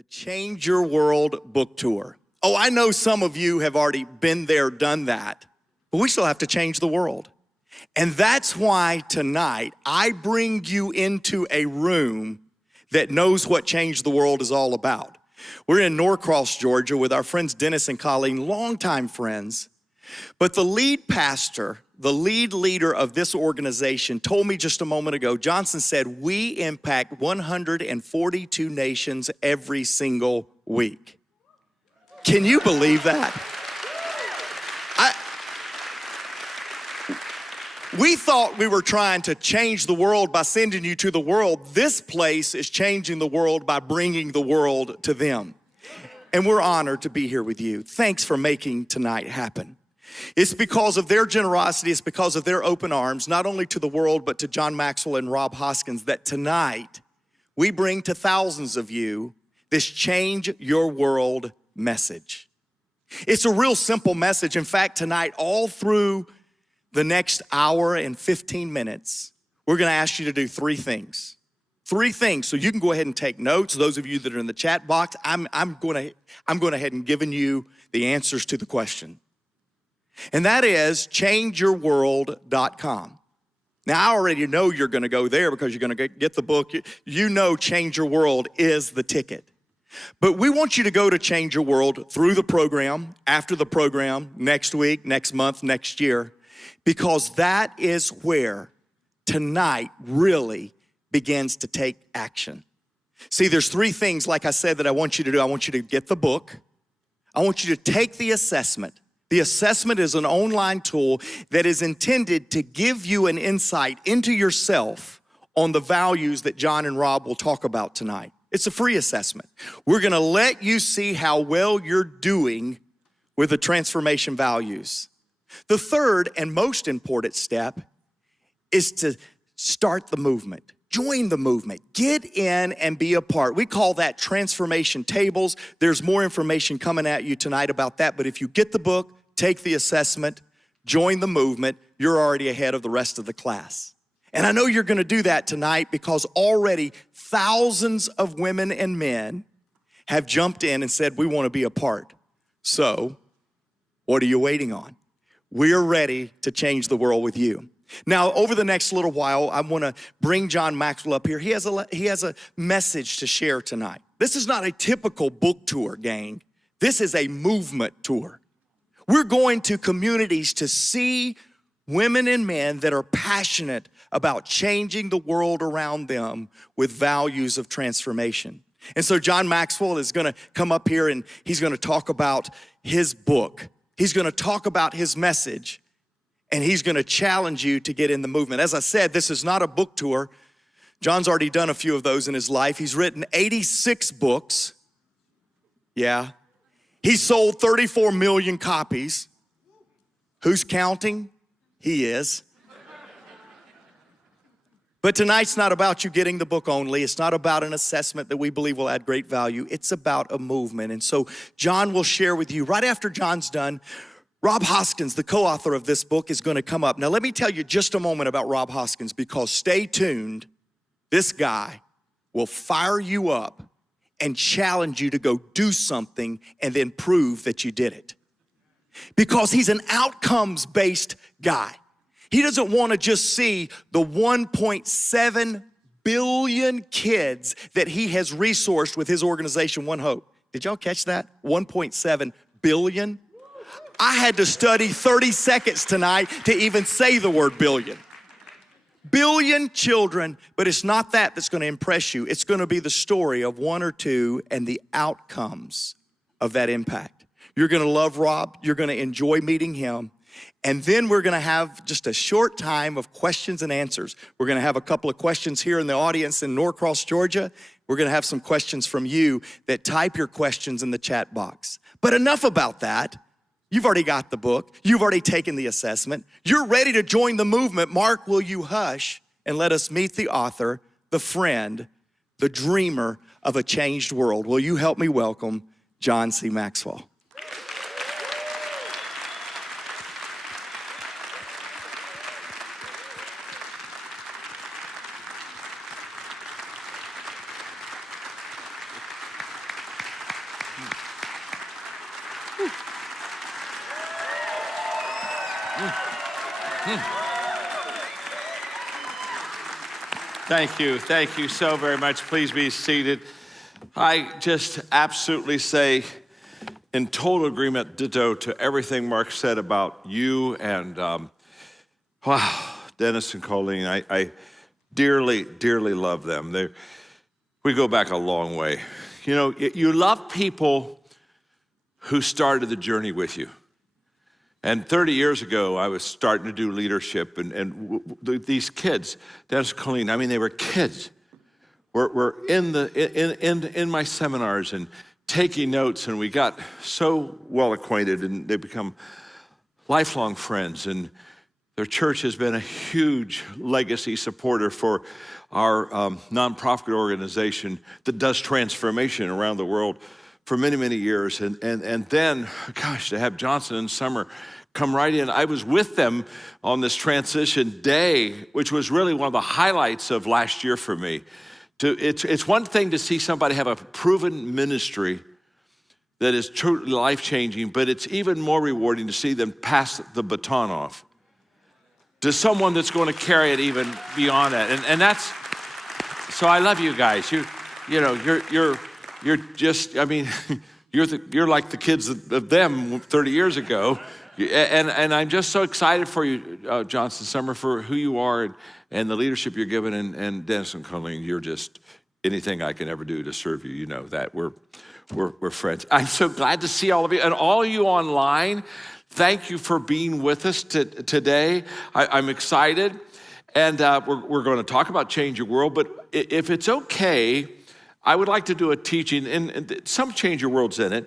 the Change Your World book tour. Oh, I know some of you have already been there, done that, but we still have to change the world. And that's why tonight I bring you into a room that knows what Change the World is all about. We're in Norcross, Georgia with our friends Dennis and Colleen, longtime friends. But the lead pastor, the lead leader of this organization told me just a moment ago, Johnson said, we impact 142 nations every single week. Can you believe that? We thought we were trying to change the world by sending you to the world. This place is changing the world by bringing the world to them. And we're honored to be here with you. Thanks for making tonight happen. It's because of their generosity, it's because of their open arms, not only to the world, but to John Maxwell and Rob Hoskins, that tonight we bring to thousands of you this Change Your World message. It's a real simple message. In fact, tonight, all through the next hour and 15 minutes, we're gonna ask you to do three things. Three things, so you can go ahead and take notes. Those of you that are in the chat box, I'm going ahead and giving you the answers to the question. And that is changeyourworld.com. Now, I already know you're gonna go there because you're gonna get the book. You know Change Your World is the ticket. But we want you to go to Change Your World through the program, after the program, next week, next month, next year, because that is where tonight really begins to take action. See, there's three things, like I said, that I want you to do. I want you to get the book. I want you to take the assessment. The assessment is an online tool that is intended to give you an insight into yourself on the values that John and Rob will talk about tonight. It's a free assessment. We're gonna let you see how well you're doing with the transformation values. The third and most important step is to start the movement. Join the movement. Get in and be a part. We call that transformation tables. There's more information coming at you tonight about that, but if you get the book, take the assessment, join the movement, you're already ahead of the rest of the class. And I know you're gonna do that tonight because already thousands of women and men have jumped in and said, we wanna be a part. So, what are you waiting on? We're ready to change the world with you. Now, over the next little while, I wanna bring John Maxwell up here. He has a message to share tonight. This is not a typical book tour, gang. This is a movement tour. We're going to communities to see women and men that are passionate about changing the world around them with values of transformation. And so John Maxwell is gonna come up here and he's gonna talk about his book. He's gonna talk about his message and he's gonna challenge you to get in the movement. As I said, this is not a book tour. John's already done a few of those in his life. He's written 86 books. Yeah. He sold 34 million copies. Who's counting? He is. But tonight's not about you getting the book only. It's not about an assessment that we believe will add great value. It's about a movement. And so John will share with you, right after John's done, Rob Hoskins, the co-author of this book, is gonna come up. Now let me tell you just a moment about Rob Hoskins because stay tuned. This guy will fire you up and challenge you to go do something and then prove that you did it. Because he's an outcomes-based guy. He doesn't want to just see the 1.7 billion kids that he has resourced with his organization, One Hope. Did y'all catch that? 1.7 billion? I had to study 30 seconds tonight to even say the word billion. Billion children, but it's not that that's gonna impress you. It's gonna be the story of one or two and the outcomes of that impact. You're gonna love Rob, you're gonna enjoy meeting him, and then we're gonna have just a short time of questions and answers. We're gonna have a couple of questions here in the audience in Norcross, Georgia. We're gonna have some questions from you that type your questions in the chat box. But enough about that. You've already got the book. You've already taken the assessment. You're ready to join the movement. Mark, will you hush and let us meet the author, the friend, the dreamer of a changed world? Will you help me welcome John C. Maxwell? Thank you so very much. Please be seated. I just absolutely say, in total agreement, ditto to everything Mark said about you and, wow, Dennis and Colleen. I dearly, dearly love them. We go back a long way. You know, you love people who started the journey with you. And 30 years ago, I was starting to do leadership, and these kids, Dennis and Colleen, I mean, they were kids. We're in my seminars and taking notes, and we got so well acquainted, and they become lifelong friends. And their church has been a huge legacy supporter for our nonprofit organization that does transformation around the world for many, many years. And then, gosh, to have Johnson and Summer come right in. I was with them on this transition day, which was really one of the highlights of last year for me. It's one thing to see somebody have a proven ministry that is truly life-changing, but it's even more rewarding to see them pass the baton off to someone that's going to carry it even beyond that. And that's, so I love you guys. You know, you're just, I mean, you're like the kids of them 30 years ago. And I'm just so excited for you, Johnson Summer, for who you are and the leadership you're given. And Dennis and Colleen, you're just anything I can ever do to serve you. You know that we're friends. I'm so glad to see all of you and all of you online. Thank you for being with us today. I'm excited. And we're going to talk about Change Your World. But if it's okay, I would like to do a teaching, and some Change Your World's in it,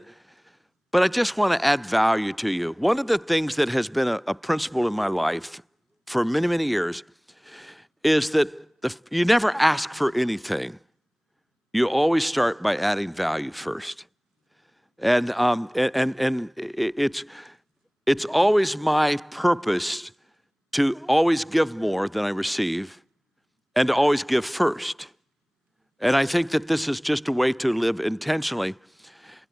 but I just want to add value to you. One of the things that has been a principle in my life for many, many years is that you never ask for anything. You always start by adding value first. And it's always my purpose to always give more than I receive and to always give first. And I think that this is just a way to live intentionally.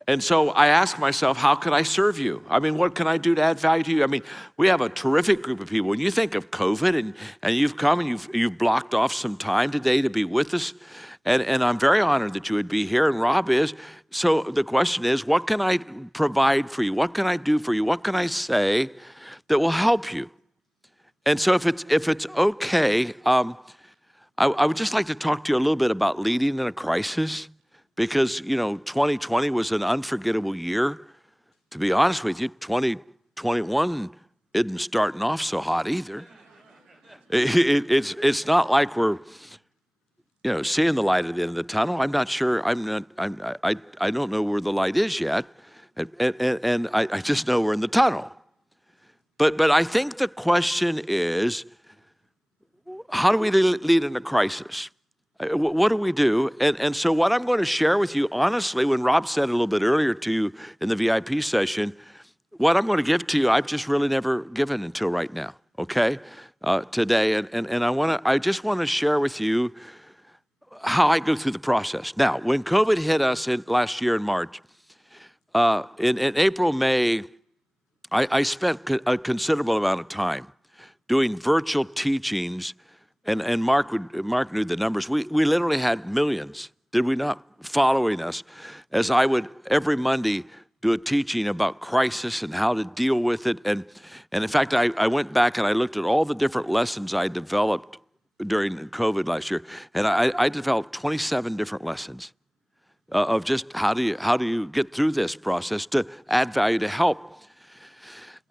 And so I ask myself, how can I serve you? I mean, what can I do to add value to you? I mean, we have a terrific group of people. When you think of COVID and you've come and you've blocked off some time today to be with us, and I'm very honored that you would be here, and Rob is. So the question is, what can I provide for you? What can I do for you? What can I say that will help you? And so if it's okay, I would just like to talk to you a little bit about leading in a crisis, because, you know, 2020 was an unforgettable year. To be honest with you, 2021 isn't starting off so hot either. It's not like we're, you know, seeing the light at the end of the tunnel. I'm not sure. I don't know where the light is yet, and I just know we're in the tunnel. But I think the question is, how do we lead in a crisis? What do we do? And so what I'm going to share with you, honestly, when Rob said a little bit earlier to you in the VIP session, what I'm going to give to you, I've just really never given until right now, okay, today. And I just want to share with you how I go through the process. Now, when COVID hit us last year in March, in April, May, I spent a considerable amount of time doing virtual teachings. And Mark knew the numbers. We literally had millions, did we not, following us, as I would every Monday do a teaching about crisis and how to deal with it. And in fact, I went back and I looked at all the different lessons I developed during COVID last year, and I developed 27 different lessons of just how do you get through this process to add value, to help.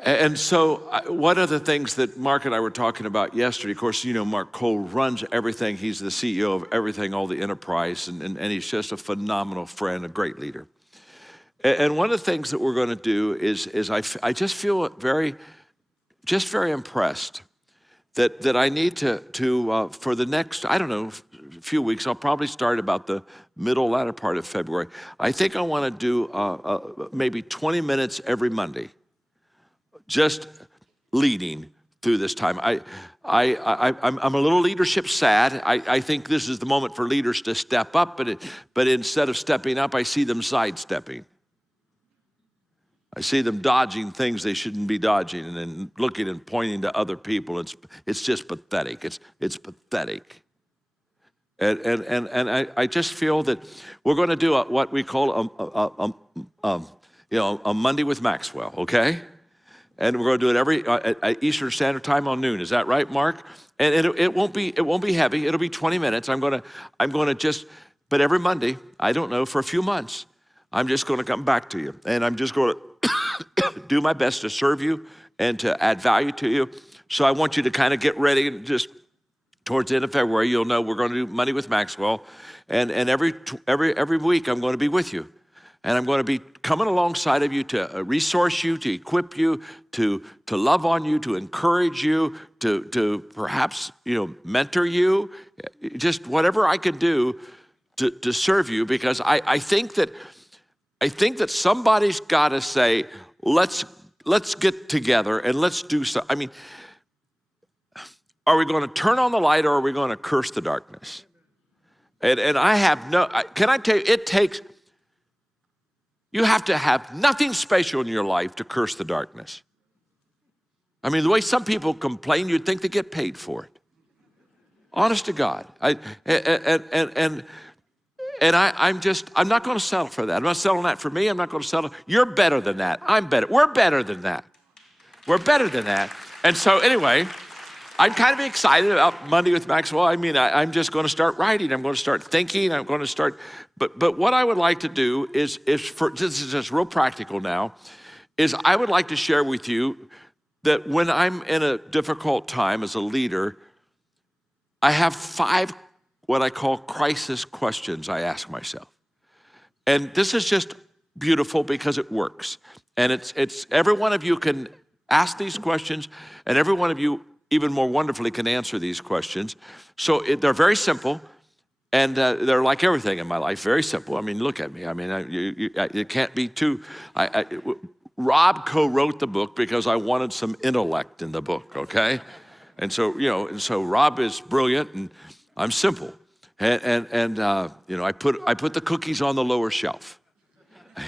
And so one of the things that Mark and I were talking about yesterday, of course, you know, Mark Cole runs everything. He's the CEO of everything, all the enterprise, and he's just a phenomenal friend, a great leader. And one of the things that we're going to do is I just feel very impressed that I need to for the next, I don't know, few weeks, I'll probably start about the latter part of February. I think I want to do maybe 20 minutes every Monday, just leading through this time. I'm a little leadership sad. I think this is the moment for leaders to step up, but instead of stepping up, I see them sidestepping. I see them dodging things they shouldn't be dodging and then looking and pointing to other people. It's just pathetic. It's pathetic. And I just feel that we're going to do what we call a Monday with Maxwell, okay? And we're going to do it every at Eastern Standard Time on noon. Is that right, Mark? And it won't be heavy. It'll be 20 minutes. I'm going to just, but every Monday, I don't know, for a few months, I'm just going to come back to you, and I'm just going to do my best to serve you and to add value to you. So I want you to kind of get ready, and just towards the end of February, you'll know we're going to do Monday with Maxwell, and every week I'm going to be with you. And I'm going to be coming alongside of you to resource you, to equip you, to love on you, to encourage you, to perhaps, mentor you, just whatever I can do to serve you, because I think that somebody's got to say, let's get together and let's do something. I mean, are we going to turn on the light, or are we going to curse the darkness? And I have can I tell you, you have to have nothing special in your life to curse the darkness. I mean, the way some people complain, you'd think they get paid for it. Honest to God. I'm not going to settle for that. I'm not settling that for me. I'm not going to settle. You're better than that. I'm better. We're better than that. We're better than that. And so anyway, I'm kind of excited about Monday with Maxwell. I mean, I'm just going to start writing. I'm going to start thinking. I'm going to start. But what I would like to do is this is just real practical now, is I would like to share with you that when I'm in a difficult time as a leader, I have 5 what I call crisis questions I ask myself. And this is just beautiful because it works. And it's every one of you can ask these questions, and every one of you even more wonderfully can answer these questions. So they're very simple, and they're like everything in my life, very simple. I mean, look at me. I mean, it can't be too. Rob co-wrote the book because I wanted some intellect in the book, okay? And so, so Rob is brilliant, and I'm simple. And I put the cookies on the lower shelf.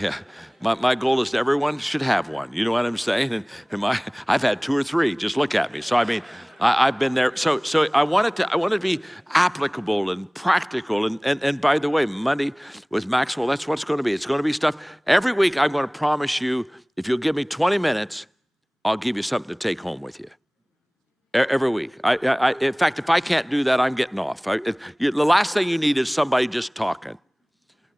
Yeah, my goal is that everyone should have one. You know what I'm saying? And I've had 2 or 3. Just look at me. So I mean, I've been there. So I wanted to be applicable and practical. And by the way, Monday with Maxwell, that's what it's going to be. It's going to be stuff. Every week, I'm going to promise you, if you'll give me 20 minutes, I'll give you something to take home with you. Every week. In fact, if I can't do that, I'm getting off. The last thing you need is somebody just talking.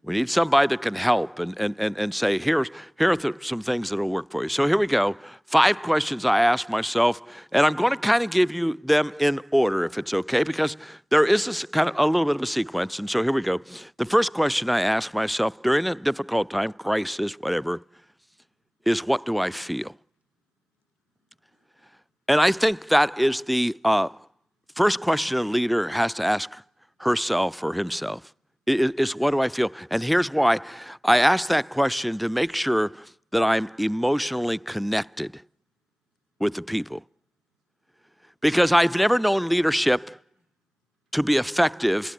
We need somebody that can help and say, here are some things that will work for you. So here we go. 5 questions I ask myself, and I'm going to kind of give you them in order, if it's okay, because there is this kind of a little bit of a sequence. And so here we go. The first question I ask myself during a difficult time, crisis, whatever, is what do I feel? And I think that is the first question a leader has to ask herself or himself. Is what do I feel? And here's why. I ask that question to make sure that I'm emotionally connected with the people. Because I've never known leadership to be effective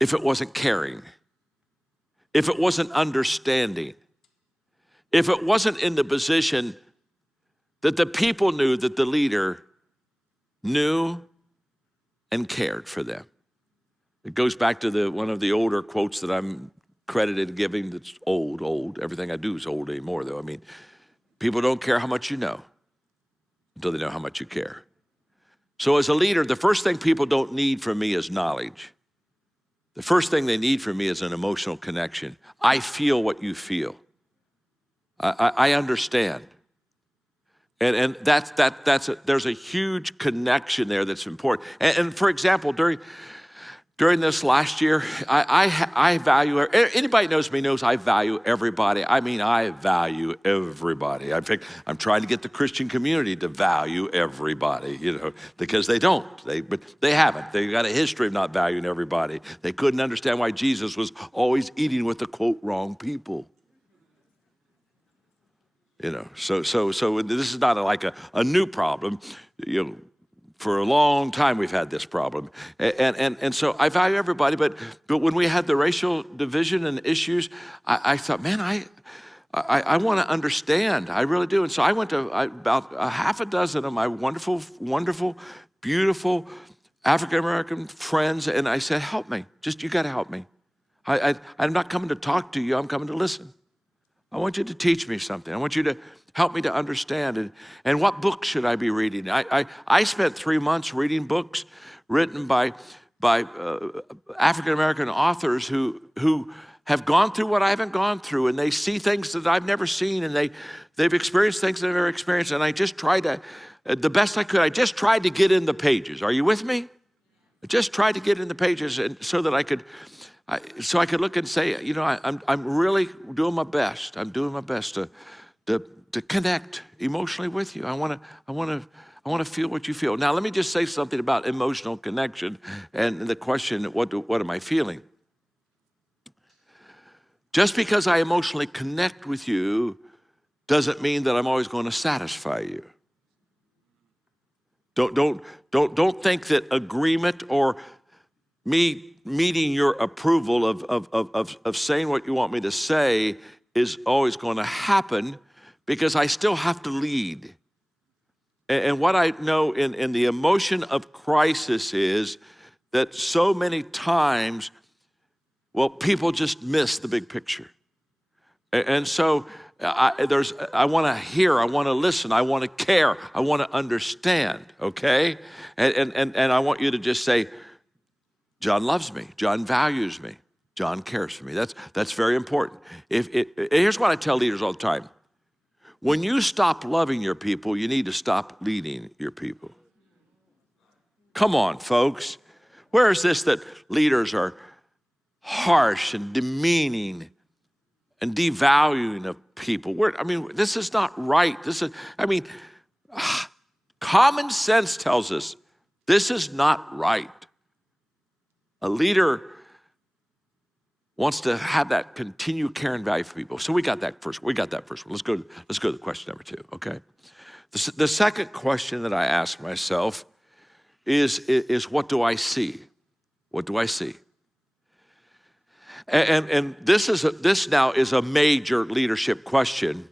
if it wasn't caring, if it wasn't understanding, if it wasn't in the position that the people knew that the leader knew and cared for them. It goes back to one of the older quotes that I'm credited giving that's old. Everything I do is old anymore, though. I mean, people don't care how much you know until they know how much you care. So as a leader, the first thing people don't need from me is knowledge. The first thing they need from me is an emotional connection. I feel what you feel. I understand. And there's a huge connection there that's important. And for example, during this last year, I value, anybody knows me knows I value everybody. I mean, I value everybody. In fact, I'm trying to get the Christian community to value everybody, because they don't. But they haven't. They've got a history of not valuing everybody. They couldn't understand why Jesus was always eating with the, quote, wrong people. So this is not like a new problem. For a long time we've had this problem. And so I value everybody, but when we had the racial division and issues, I thought, man, I want to understand. I really do. And so I went to about a half a dozen of my wonderful, wonderful, beautiful African-American friends, and I said, help me. Just, you got to help me. I'm not coming to talk to you. I'm coming to listen. I want you to teach me something. I want you to help me to understand. And what books should I be reading? I spent 3 months reading books written by African-American authors who have gone through what I haven't gone through, and they see things that I've never seen, and they've experienced things that I've never experienced, and I just tried to, the best I could, I just tried to get in the pages. Are you with me? I just tried to get in the pages and so that I could look and say, you know, I'm really doing my best. I'm doing my best to connect emotionally with you. I want to feel what you feel. Now, let me just say something about emotional connection and the question, what am I feeling? Just because I emotionally connect with you doesn't mean that I'm always going to satisfy you. Don't think that agreement or me meeting your approval of saying what you want me to say is always going to happen, because I still have to lead. And what I know in the emotion of crisis is that so many times, well, people just miss the big picture. And so I want to hear, I want to listen, I want to care, I want to understand, okay? And I want you to just say, John loves me, John values me, John cares for me. That's very important. Here's what I tell leaders all the time. When you stop loving your people, you need to stop leading your people. Come on, folks. Where is this that leaders are harsh and demeaning and devaluing of people? This is not right. Common sense tells us this is not right. A leader wants to have that continued care and value for people. So we got that first. Let's go to question number 2, okay? The second question that I ask myself is what do I see? What do I see? And this now is a major leadership question,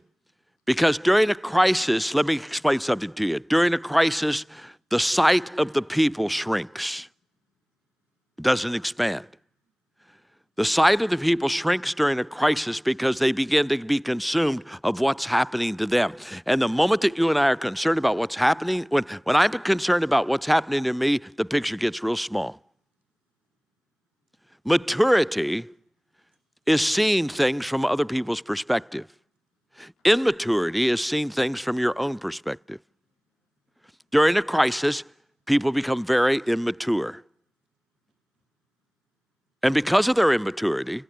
because during a crisis, let me explain something to you. During a crisis, the sight of the people shrinks. It doesn't expand. The sight of the people shrinks during a crisis because they begin to be consumed of what's happening to them. And the moment that you and I are concerned about what's happening, when I'm concerned about what's happening to me, the picture gets real small. Maturity is seeing things from other people's perspective. Immaturity is seeing things from your own perspective. During a crisis, people become very immature. And because of their immaturity,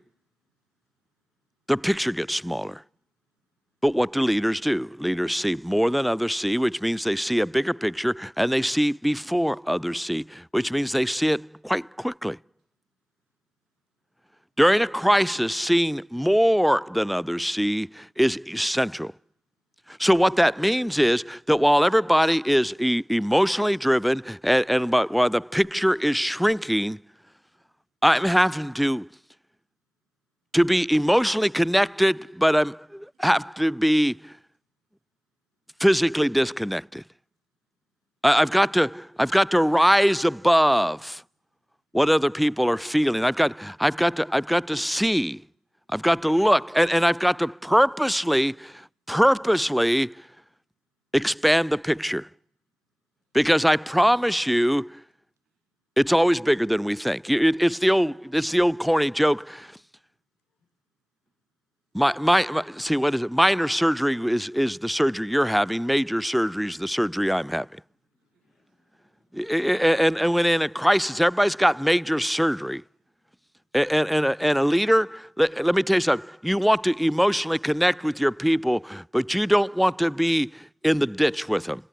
their picture gets smaller. But what do leaders do? Leaders see more than others see, which means they see a bigger picture, and they see before others see, which means they see it quite quickly. During a crisis, seeing more than others see is essential. So what that means is that while everybody is emotionally driven and while the picture is shrinking, I'm having to be emotionally connected, but I have to be physically disconnected. I've got to rise above what other people are feeling. I've got to see. I've got to look, and I've got to purposely expand the picture, because I promise you, it's always bigger than we think. It's the old corny joke. See, what is it? Minor surgery is the surgery you're having. Major surgery is the surgery I'm having. And when in a crisis, everybody's got major surgery. And a leader, let me tell you something. You want to emotionally connect with your people, but you don't want to be in the ditch with them.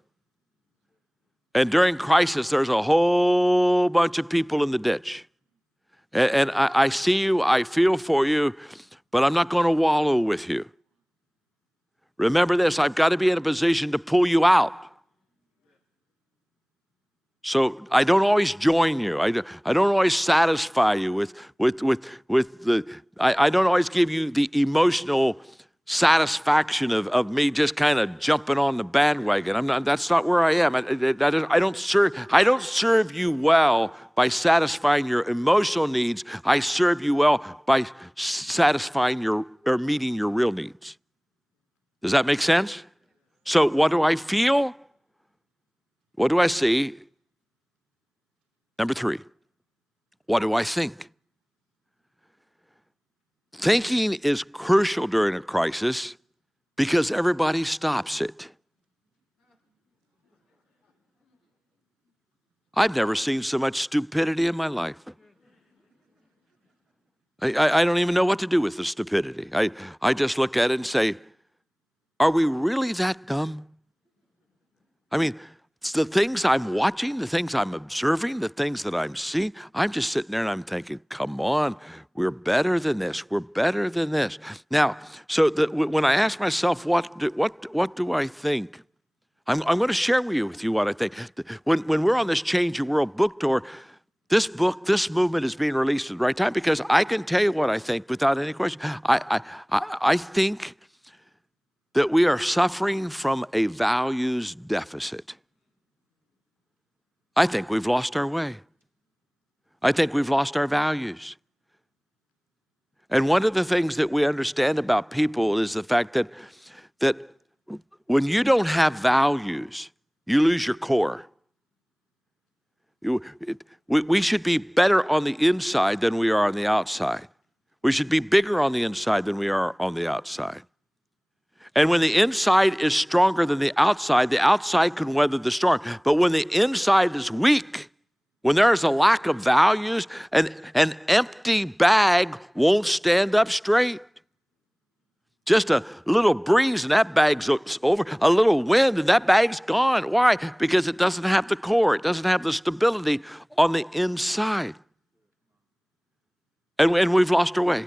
And during crisis, there's a whole bunch of people in the ditch. And I see you, I feel for you, but I'm not going to wallow with you. Remember this, I've got to be in a position to pull you out. So I don't always join you. I don't always satisfy you with the, I don't always give you the emotional satisfaction of me just kind of jumping on the bandwagon. That's not where I am. I don't serve you well by satisfying your emotional needs. I serve you well by satisfying or meeting your real needs. Does that make sense? So what do I feel? What do I see? Number 3, what do I think? Thinking is crucial during a crisis because everybody stops it. I've never seen so much stupidity in my life. I don't even know what to do with the stupidity. I just look at it and say, are we really that dumb? I mean, it's the things I'm watching, the things I'm observing, the things that I'm seeing. I'm just sitting there and I'm thinking, come on, we're better than this. We're better than this. Now, so when I ask myself, what do I think? I'm going to share with you what I think. When we're on this Change Your World book tour, this movement is being released at the right time because I can tell you what I think without any question. I think that we are suffering from a values deficit. I think we've lost our way. I think we've lost our values. And one of the things that we understand about people is the fact that when you don't have values, you lose your core. We should be better on the inside than we are on the outside. We should be bigger on the inside than we are on the outside. And when the inside is stronger than the outside can weather the storm. But when the inside is weak, when there is a lack of values, an empty bag won't stand up straight. Just a little breeze and that bag's over, a little wind and that bag's gone. Why? Because it doesn't have the core. It doesn't have the stability on the inside. And we've lost our way.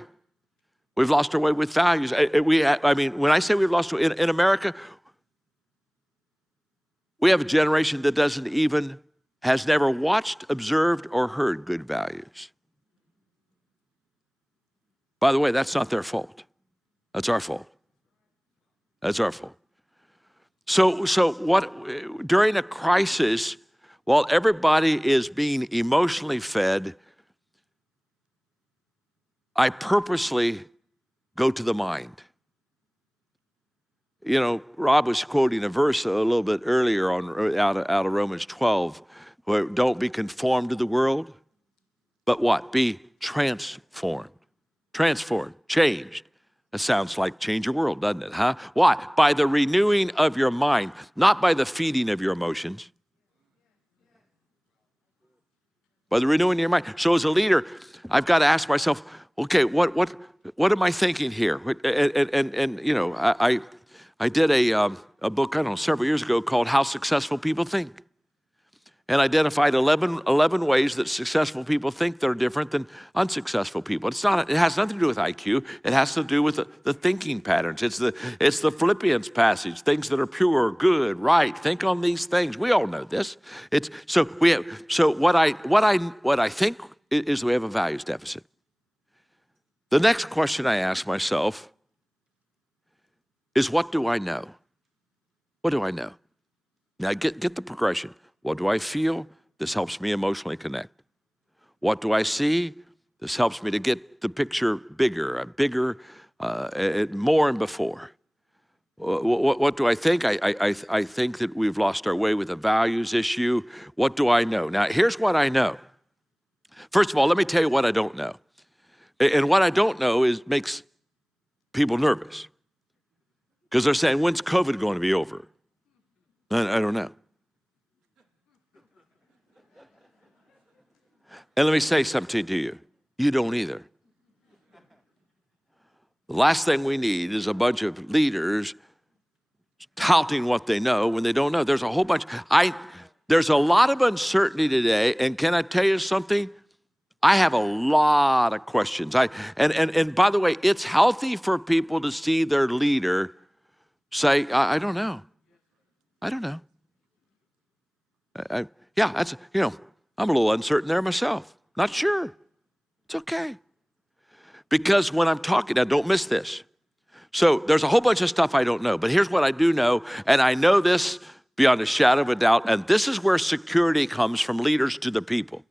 We've lost our way with values. When I say we've lost our way, in America, we have a generation that has never watched, observed, or heard good values. By the way, that's not their fault. That's our fault. That's our fault. So during a crisis, while everybody is being emotionally fed, I purposely go to the mind. You know, Rob was quoting a verse a little bit earlier out of Romans 12, where don't be conformed to the world, but what? Be transformed. Transformed, changed. That sounds like change your world, doesn't it, huh? Why? By the renewing of your mind, not by the feeding of your emotions. By the renewing of your mind. So as a leader, I've got to ask myself, okay, what am I thinking here? And you know, I did a book, I don't know, several years ago called How Successful People Think. And identified 11 ways that successful people think that are different than unsuccessful people. It has nothing to do with IQ. It has to do with the thinking patterns. It's the Philippians passage, things that are pure, good, right. Think on these things. We all know this. What I think is we have a values deficit. The next question I ask myself is, what do I know? What do I know? Now get the progression. What do I feel? This helps me emotionally connect. What do I see? This helps me to get the picture bigger, more and before. What do I think? I think that we've lost our way with a values issue. What do I know? Now, here's what I know. First of all, let me tell you what I don't know. And what I don't know makes people nervous. Because they're saying, when's COVID going to be over? I don't know. And let me say something to you. You don't either. The last thing we need is a bunch of leaders touting what they know when they don't know. There's a whole bunch. There's a lot of uncertainty today, and can I tell you something? I have a lot of questions. And by the way, it's healthy for people to see their leader say, I don't know. I don't know. That's, I'm a little uncertain there myself. Not sure. It's okay. Because when I'm talking, now don't miss this. So there's a whole bunch of stuff I don't know, but here's what I do know, and I know this beyond a shadow of a doubt, and this is where security comes from leaders to the people.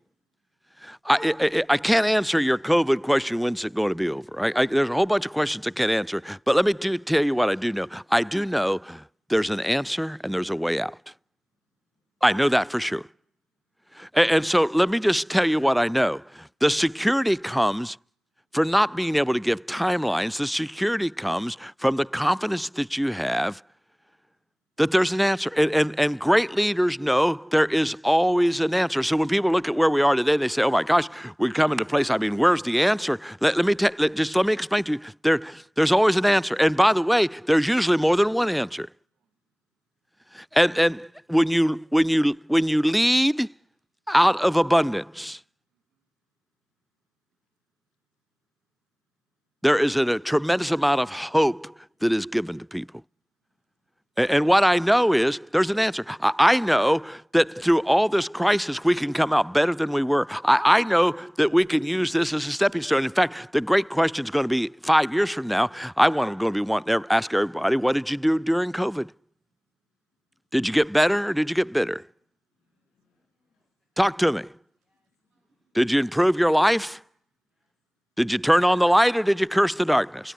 I can't answer your COVID question, when's it going to be over? There's a whole bunch of questions I can't answer, but let me tell you what I do know. I do know there's an answer and there's a way out. I know that for sure. And so let me just tell you what I know. The security comes for not being able to give timelines. The security comes from the confidence that you have that there's an answer. And great leaders know there is always an answer. So when people look at where we are today, they say, oh my gosh, we're coming to a place, I mean, where's the answer? Let me explain to you, there's always an answer. And by the way, there's usually more than one answer. And when you lead out of abundance, there is a tremendous amount of hope that is given to people. And what I know is there's an answer. I know that through all this crisis, we can come out better than we were. I know that we can use this as a stepping stone. In fact, the great question is going to be 5 years from now. Going to be wanting to ask everybody, what did you do during COVID? Did you get better or did you get bitter? Talk to me. Did you improve your life? Did you turn on the light or did you curse the darkness?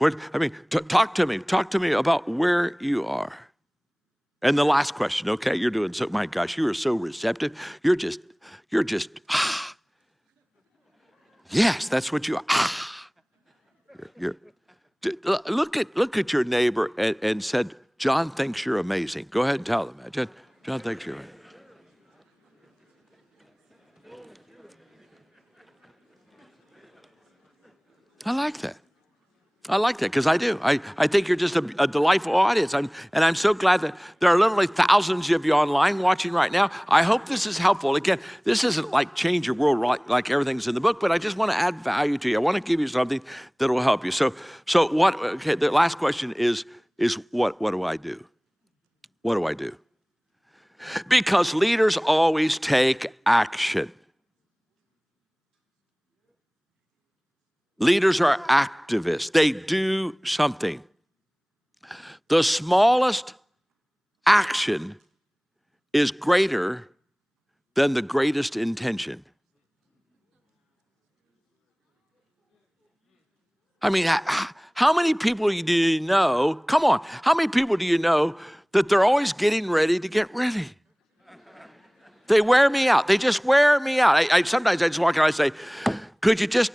Talk to me. Talk to me about where you are. And the last question, okay, you're doing so, my gosh, you are so receptive. You're just, yes, that's what you are. Look at your neighbor and said, John thinks you're amazing. Go ahead and tell them that. John thinks you're amazing. I like that. I like that because I do. I think you're just a delightful audience. And I'm so glad that there are literally thousands of you online watching right now. I hope this is helpful. Again, this isn't like change your world like everything's in the book, but I just want to add value to you. I want to give you something that will help you. So what? Okay, the last question is what do I do? What do I do? Because leaders always take action. Leaders are activists. They do something. The smallest action is greater than the greatest intention. I mean, how many people do you know, come on, how many people do you know that they're always getting ready to get ready? They wear me out. They just wear me out. Sometimes I just walk in and I say, could you just,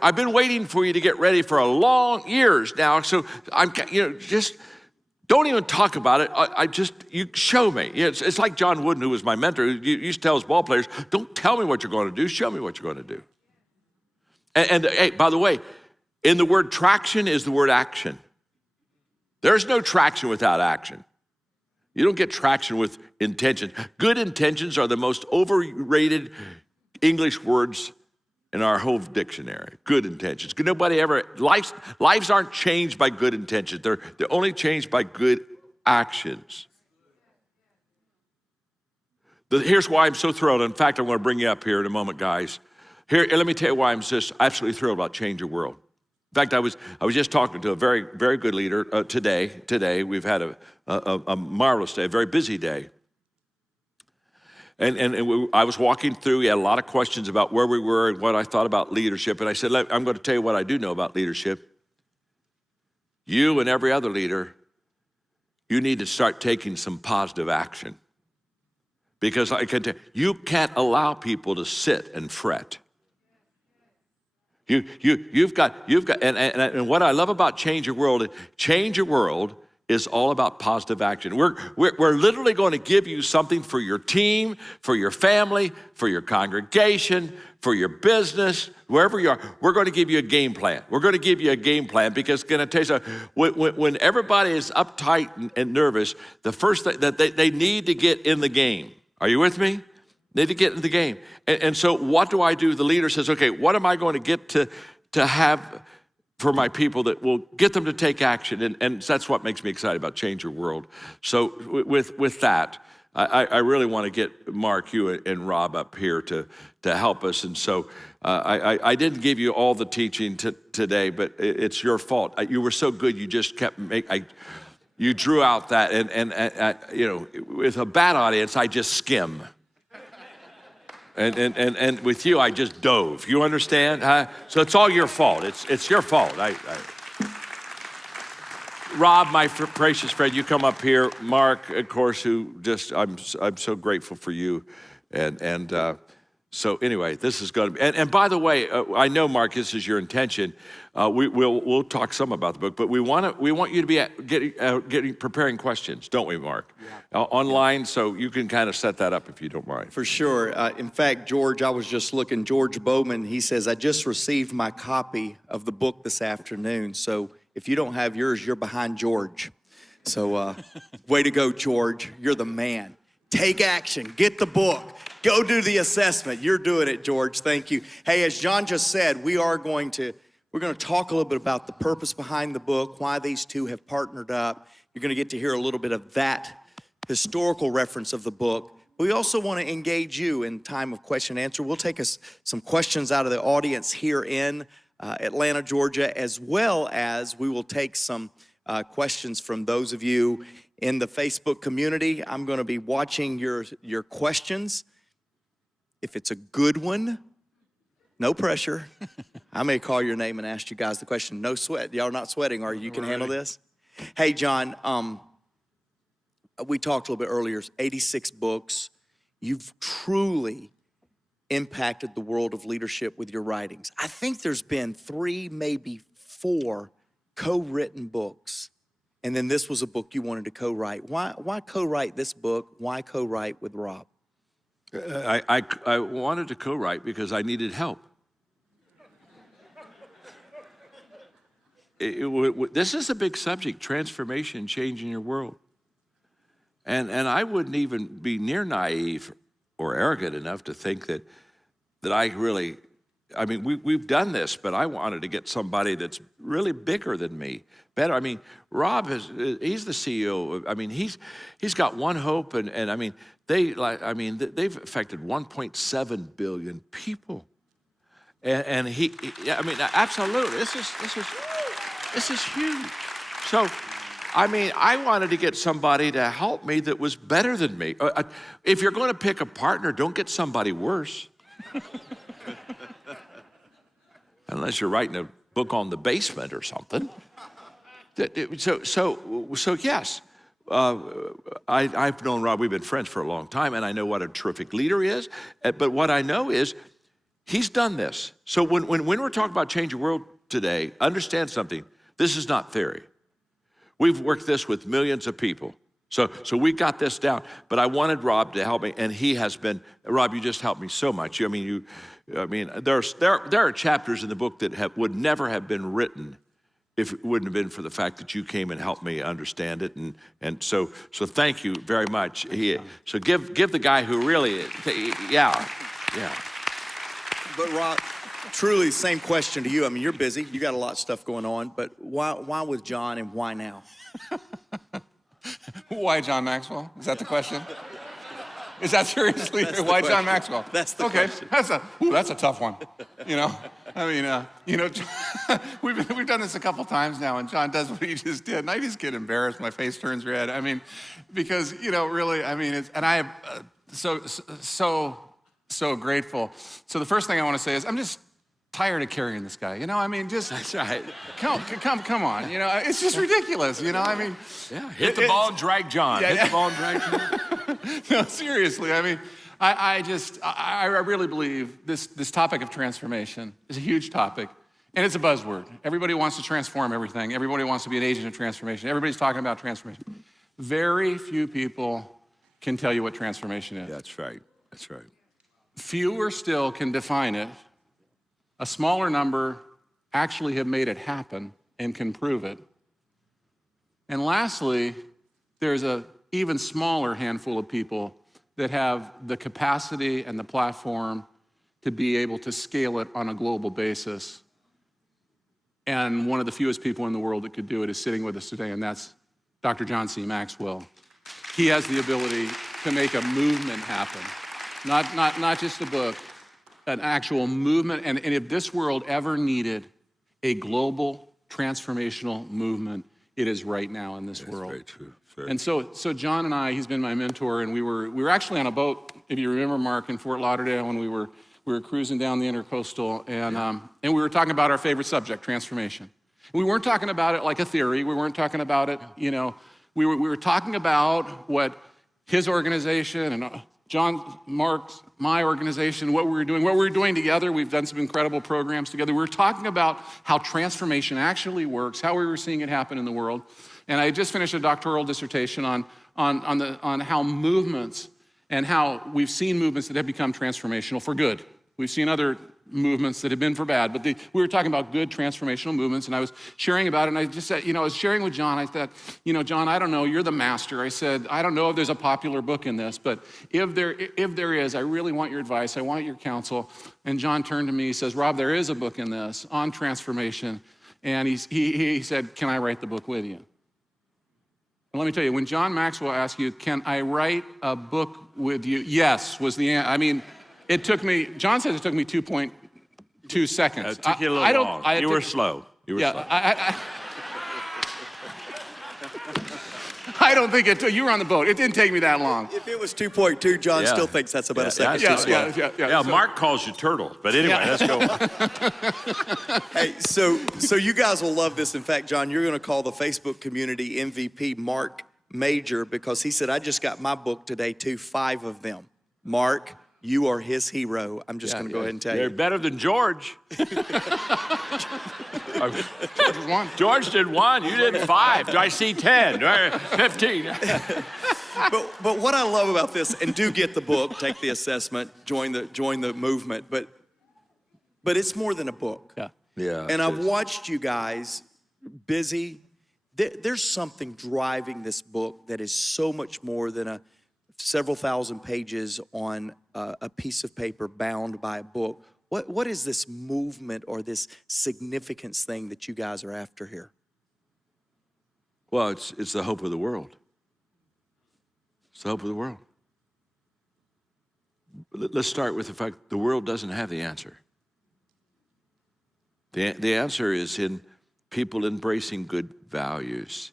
I've been waiting for you to get ready for a long years now. So just don't even talk about it. You show me. It's like John Wooden, who was my mentor, who used to tell his ball players, don't tell me what you're going to do, show me what you're going to do. And hey, by the way, in the word traction is the word action. There's no traction without action. You don't get traction with intention. Good intentions are the most overrated English words in our whole dictionary. Good intentions. Lives aren't changed by good intentions. They're only changed by good actions. Here's why I'm so thrilled. In fact, I'm going to bring you up here in a moment, guys. Here, let me tell you why I'm just absolutely thrilled about Change Your World. In fact, I was just talking to a very, very good leader today. Today, we've had a marvelous day, a very busy day. And I was walking through, he had a lot of questions about where we were and what I thought about leadership. And I said, I'm going to tell you what I do know about leadership. You and every other leader, you need to start taking some positive action. Because I can tell you can't allow people to sit and fret. You've got, and what I love about Change Your World is all about positive action. We're literally going to give you something for your team, for your family, for your congregation, for your business, wherever you are. We're going to give you a game plan. We're going to give you a game plan because it's going to tell you something. When everybody is uptight and nervous, the first thing that they need to get in the game. Are you with me? They need to get in the game. And so what do I do? The leader says, okay, what am I going to get to have for my people that will get them to take action? And that's what makes me excited about Change Your World. So with that, I really want to get Mark, you and Rob up here to to help us. And so I didn't give you all the teaching today, but it's your fault. You were so good, you just kept you drew out that, and you know, with a bad audience, I just skim. And with you, I just dove. You understand? So it's all your fault. It's your fault. Rob, my precious friend, you come up here. Mark, of course, who just I'm so grateful for you, and so anyway, this is going to be. And by the way, I know, Mark, this is your intention. We'll talk some about the book, but we want you to be preparing questions, don't we, Mark? Yeah. Online, so you can kind of set that up if you don't mind. For sure. In fact, George, I was just looking. George Bowman, he says, I just received my copy of the book this afternoon. So if you don't have yours, you're behind George. So way to go, George. You're the man. Take action. Get the book. Go do the assessment. You're doing it, George. Thank you. Hey, as John just said, we're going to talk a little bit about the purpose behind the book, why these two have partnered up. You're going to get to hear a little bit of that historical reference of the book. We also want to engage you in time of question and answer. We'll take some questions out of the audience here in Atlanta, Georgia, as well as we will take some questions from those of you in the Facebook community. I'm going to be watching your questions. If it's a good one, no pressure. I may call your name and ask you guys the question. No sweat. Y'all not sweating, are you? You can handle this? Hey, John, we talked a little bit earlier, 86 books. You've truly impacted the world of leadership with your writings. I think there's been 3, maybe 4 co-written books. And then this was a book you wanted to co-write. Why co-write this book? Why co-write with Rob? I wanted to co-write because I needed help. This is a big subject, transformation, changing your world. And I wouldn't even be near naive or arrogant enough to think that I really, I mean, we've done this, but I wanted to get somebody that's really bigger than me, better. I mean, Rob he's the CEO. I mean, he's got One Hope, and I mean, they've affected 1.7 billion people, and I mean, absolutely, this is huge. So, I mean, I wanted to get somebody to help me that was better than me. If you're going to pick a partner, don't get somebody worse. Unless you're writing a book on the basement or something. So yes, I've known Rob, we've been friends for a long time, and I know what a terrific leader he is, but what I know is he's done this. So when we're talking about change the world today, understand something, this is not theory. We've worked this with millions of people. So we got this down, but I wanted Rob to help me, and he has been. Rob, you just helped me so much. I mean, there are chapters in the book that would never have been written if it wouldn't have been for the fact that you came and helped me understand it, and so thank you very much. So give the guy who really, yeah. But Rob, truly, same question to you. I mean, you're busy. You got a lot of stuff going on, but why with John and why now? Why John Maxwell? Is that the question? Is that seriously why question. John Maxwell? That's the question. That's a tough one. You know, I mean, we've done this a couple times now, and John does what he just did, and I just get embarrassed. My face turns red. I mean, because really, I mean, and I am so grateful. So the first thing I want to say is I'm just tired of carrying this guy. I mean, just That's right. Come on. It's just ridiculous. I mean, Yeah, hit the ball and drag John. Yeah, Hit the ball and drag John. No, seriously. I mean, I really believe this topic of transformation is a huge topic, and it's a buzzword. Everybody wants to transform everything. Everybody wants to be an agent of transformation. Everybody's talking about transformation. Very few people can tell you what transformation is. That's right. That's right. Fewer still can define it. A smaller number actually have made it happen and can prove it. And lastly, there's an even smaller handful of people that have the capacity and the platform to be able to scale it on a global basis. And one of the fewest people in the world that could do it is sitting with us today, and that's Dr. John C. Maxwell. He has the ability to make a movement happen, not just a book, an actual movement. And if this world ever needed a global transformational movement, it is right now in this world. Very true. And so John and I, he's been my mentor, and we were actually on a boat, if you remember, Mark, in Fort Lauderdale when we were cruising down the intercoastal, and we were talking about our favorite subject, transformation. We weren't talking about it like a theory. We weren't talking about it, we were talking about what his organization and John, Mark's, my organization, what we were doing together. We've done some incredible programs together. We were talking about how transformation actually works, how we were seeing it happen in the world. And I just finished a doctoral dissertation on how movements and how we've seen movements that have become transformational for good. We've seen other movements that have been for bad, but we were talking about good transformational movements, and I was sharing about it, and I just said, I was sharing with John, I said, John, I don't know, you're the master. I said, I don't know if there's a popular book in this, but if there is, I really want your advice, I want your counsel. And John turned to me, he says, Rob, there is a book in this on transformation, and he said, can I write the book with you? And let me tell you, when John Maxwell asked you, can I write a book with you? Yes, was the answer. I mean, it took me, John says it took me 2.2 seconds. It took you a little long. You were slow. slow. I don't think it took, you were on the boat. It didn't take me that long. If it was 2.2, John still thinks that's about a second too slow. Yeah, Mark calls you turtle, but anyway, let's go. Hey, so you guys will love this. In fact, John, you're going to call the Facebook community MVP Mark Major, because he said, I just got my book today too, 5 of them. Mark, you are his hero. I'm just going to go ahead and tell They're you. better than George. George did 1, you did 5. Do I see 10? 15? But what I love about this, and do get the book, take the assessment, join the movement, but it's more than a book. Yeah. And I've watched you guys busy. There's something driving this book that is so much more than several thousand pages on a piece of paper bound by a book. What is this movement or this significance thing that you guys are after here? Well, it's the hope of the world. It's the hope of the world. Let's start with the fact the world doesn't have the answer. The answer is in people embracing good values.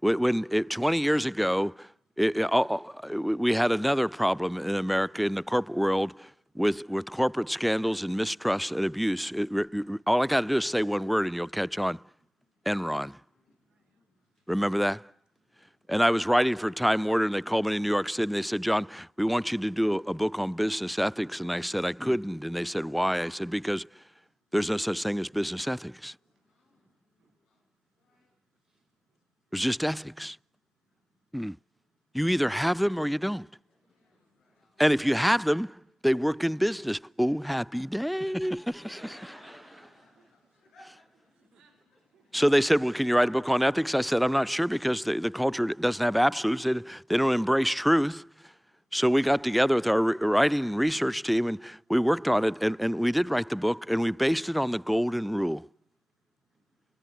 When 20 years ago, we had another problem in America, in the corporate world, with corporate scandals and mistrust and abuse. All I got to do is say one word and you'll catch on. Enron. Remember that? And I was writing for Time Warner, and they called me in New York City, and they said, John, we want you to do a book on business ethics. And I said, I couldn't. And they said, why? I said, because there's no such thing as business ethics. There's just ethics. You either have them or you don't. And if you have them, they work in business. Oh, happy day. So they said, well, can you write a book on ethics? I said, I'm not sure, because the culture doesn't have absolutes. They don't embrace truth. So we got together with our writing research team, and we worked on it, and we did write the book, and we based it on the golden rule.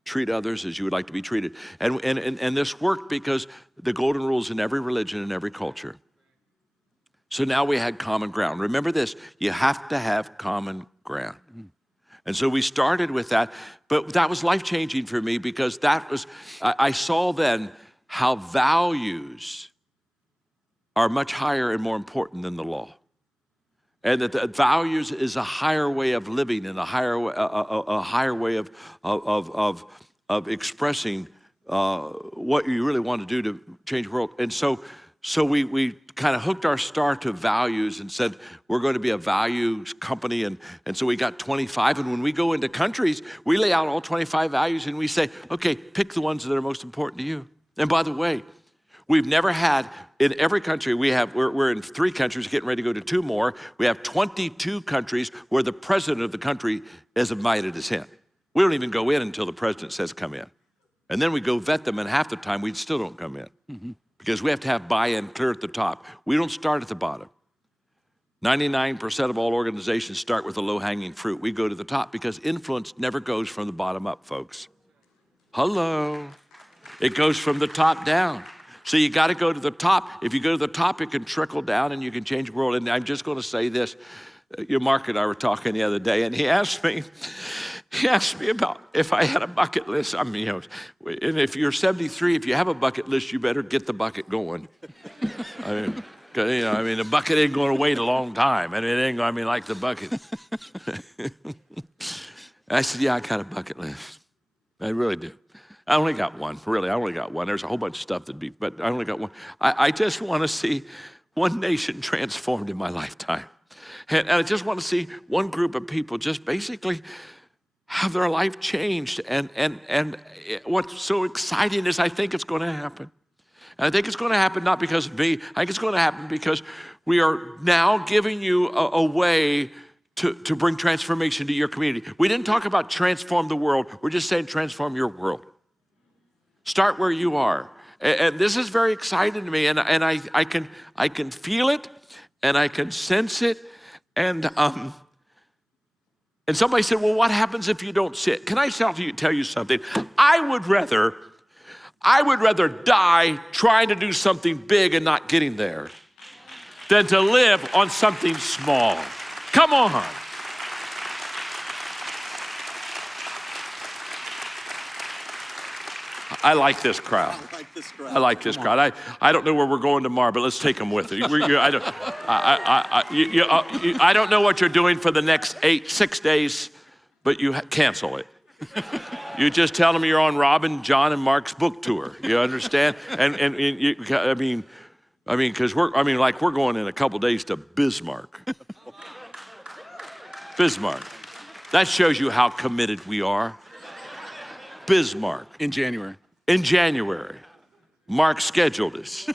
Treat others as you would like to be treated. And this worked because the golden rule is in every religion and every culture. So now we had common ground. Remember this, you have to have common ground. And so we started with that, but that was life-changing for me, because I saw then how values are much higher and more important than the law. And that the values is a higher way of living and a higher way of expressing what you really want to do to change the world. And so we kind of hooked our star to values and said, we're going to be a values company. And so we got 25. And when we go into countries, we lay out all 25 values and we say, okay, pick the ones that are most important to you. And by the way, we've never had, in every country, we're in 3 countries, getting ready to go to 2 more. We have 22 countries where the president of the country has invited us in. We don't even go in until the president says come in. And then we go vet them, and half the time we still don't come in. Because we have to have buy-in clear at the top. We don't start at the bottom. 99% of all organizations start with a low-hanging fruit. We go to the top, because influence never goes from the bottom up, folks. Hello. It goes from the top down. So you got to go to the top. If you go to the top, it can trickle down and you can change the world. And I'm just going to say this. Mark and I were talking the other day, and he asked me about if I had a bucket list. I mean, and if you're 73, if you have a bucket list, you better get the bucket going. The bucket ain't going to wait a long time, and it ain't going to be like the bucket. I said, yeah, I got a bucket list. I really do. I only got one, really. I only got one. There's a whole bunch of stuff but I only got one. I just want to see one nation transformed in my lifetime. And I just want to see one group of people just basically have their life changed. And what's so exciting is I think it's going to happen. And I think it's going to happen not because of me. I think it's going to happen because we are now giving you a way to bring transformation to your community. We didn't talk about transform the world. We're just saying transform your world. Start where you are. And this is very exciting to me. And I can feel it, and I can sense it. And somebody said, well, what happens if you don't sit? Can I tell you something? I would rather die trying to do something big and not getting there than to live on something small. Come on. I like this crowd. I like this crowd. I don't know where we're going tomorrow, but let's take them with us. I don't know what you're doing for the next 6 days, but you cancel it. You just tell them you're on Robin, John, and Mark's book tour. You understand? Because we're going in a couple days to Bismarck. Bismarck. That shows you how committed we are. Bismarck. In January. In January. Mark scheduled us.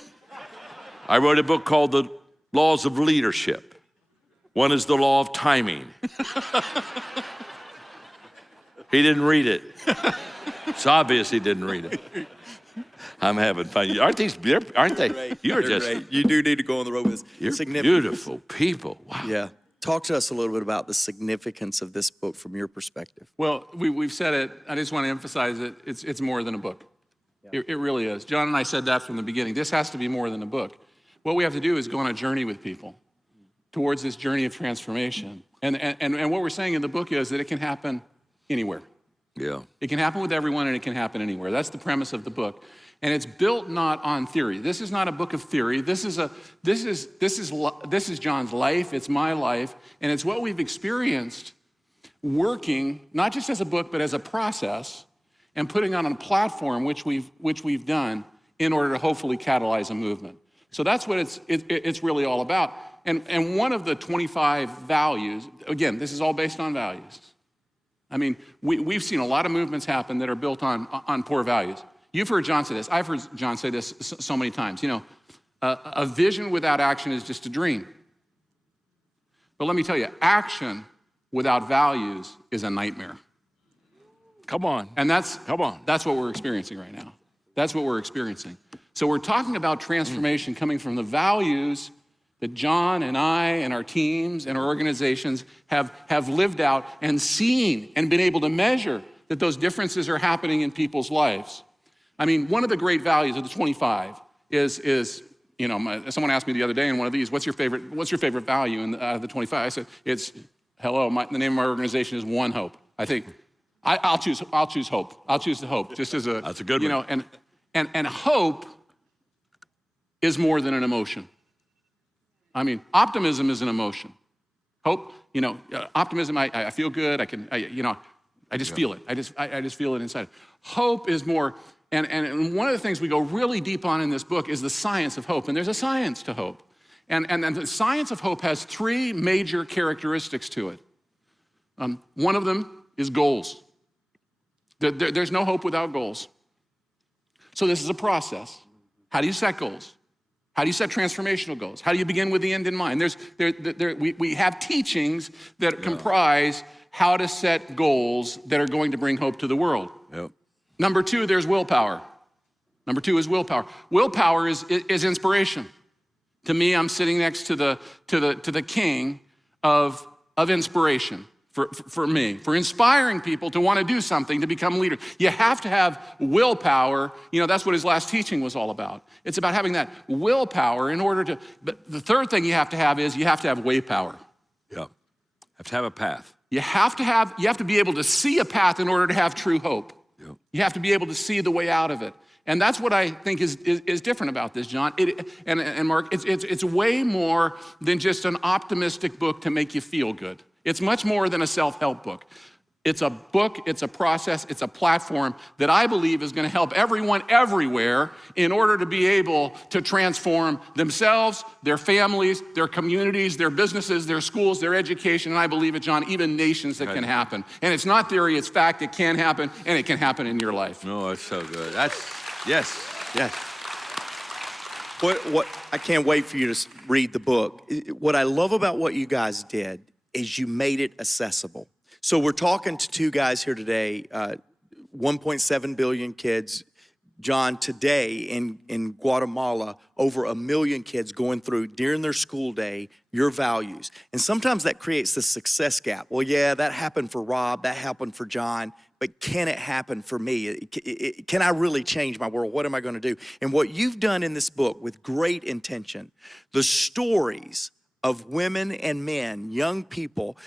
I wrote a book called The Laws of Leadership. One is the law of timing. He didn't read it. It's obvious he didn't read it. I'm having fun. Aren't they? You're just great. You do need to go on the road with us. You're beautiful people. Wow. Yeah. Talk to us a little bit about the significance of this book from your perspective. Well, we've said it. I just want to emphasize it. It's more than a book. Yeah. It really is. John and I said that from the beginning. This has to be more than a book. What we have to do is go on a journey with people towards this journey of transformation. And what we're saying in the book is that it can happen anywhere. Yeah. It can happen with everyone, and it can happen anywhere. That's the premise of the book. And it's built not on theory. This is not a book of theory. This is John's life. It's my life, and it's what we've experienced working not just as a book, but as a process, and putting on a platform which we've done in order to hopefully catalyze a movement. So that's what it's really all about. And one of the 25 values, again, this is all based on values. I mean, we've seen a lot of movements happen that are built on poor values. You've heard John say this. I've heard John say this so many times. A vision without action is just a dream. But let me tell you, action without values is a nightmare. Come on. And that's what we're experiencing right now. That's what we're experiencing. So we're talking about transformation coming from the values that John and I and our teams and our organizations have lived out and seen and been able to measure that those differences are happening in people's lives. I mean, one of the great values of the 25 is someone asked me the other day in one of these, what's your favorite value out of the 25? I said, it's hello. The name of my organization is One Hope. I think I'll choose hope. I'll choose the hope. Just as a that's a good one. And hope is more than an emotion. I mean, optimism is an emotion. Hope, optimism. I feel good. I just feel it. I just feel it inside. Hope is more. And one of the things we go really deep on in this book is the science of hope. And there's a science to hope. And the science of hope has three major characteristics to it. One of them is goals. There's no hope without goals. So this is a process. How do you set goals? How do you set transformational goals? How do you begin with the end in mind? We have teachings that comprise how to set goals that are going to bring hope to the world. Yep. Number two, there's willpower. Number two is willpower. Willpower is inspiration. To me, I'm sitting next to the king of inspiration for me, for inspiring people to want to do something, to become leaders. You have to have willpower. That's what his last teaching was all about. It's about having that willpower in order to, but the third thing you have to have is you have to have way power. Yeah. Have to have a path. You have to be able to see a path in order to have true hope. Yep. You have to be able to see the way out of it. And that's what I think is different about this, John. And Mark, it's way more than just an optimistic book to make you feel good. It's much more than a self-help book. It's a book, it's a process, it's a platform that I believe is gonna help everyone everywhere in order to be able to transform themselves, their families, their communities, their businesses, their schools, their education, and I believe it, John, even nations that can happen. And it's not theory, it's fact, it can happen, and it can happen in your life. No, that's so good. Yes. What I can't wait for you to read the book. What I love about what you guys did is you made it accessible. So we're talking to two guys here today, 1.7 billion kids. John, today in Guatemala, over 1 million kids going through during their school day, your values. And sometimes that creates the success gap. Well, yeah, that happened for Rob, that happened for John, but can it happen for me? Can I really change my world? What am I gonna do? And what you've done in this book with great intention, the stories of women and men, young people,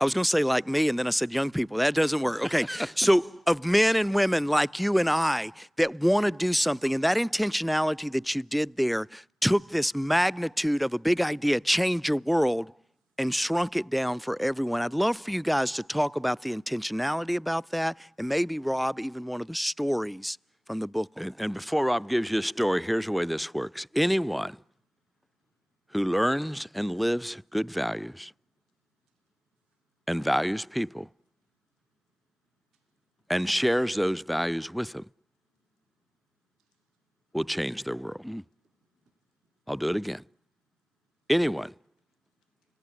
I was gonna say like me, and then I said young people. That doesn't work. Okay, so of men and women like you and I that wanna do something, and that intentionality that you did there took this magnitude of a big idea, change your world, and shrunk it down for everyone. I'd love for you guys to talk about the intentionality about that, and maybe, Rob, even one of the stories from the book. And before Rob gives you a story, here's the way this works. Anyone who learns and lives good values and values people and shares those values with them will change their world. I'll do it again. Anyone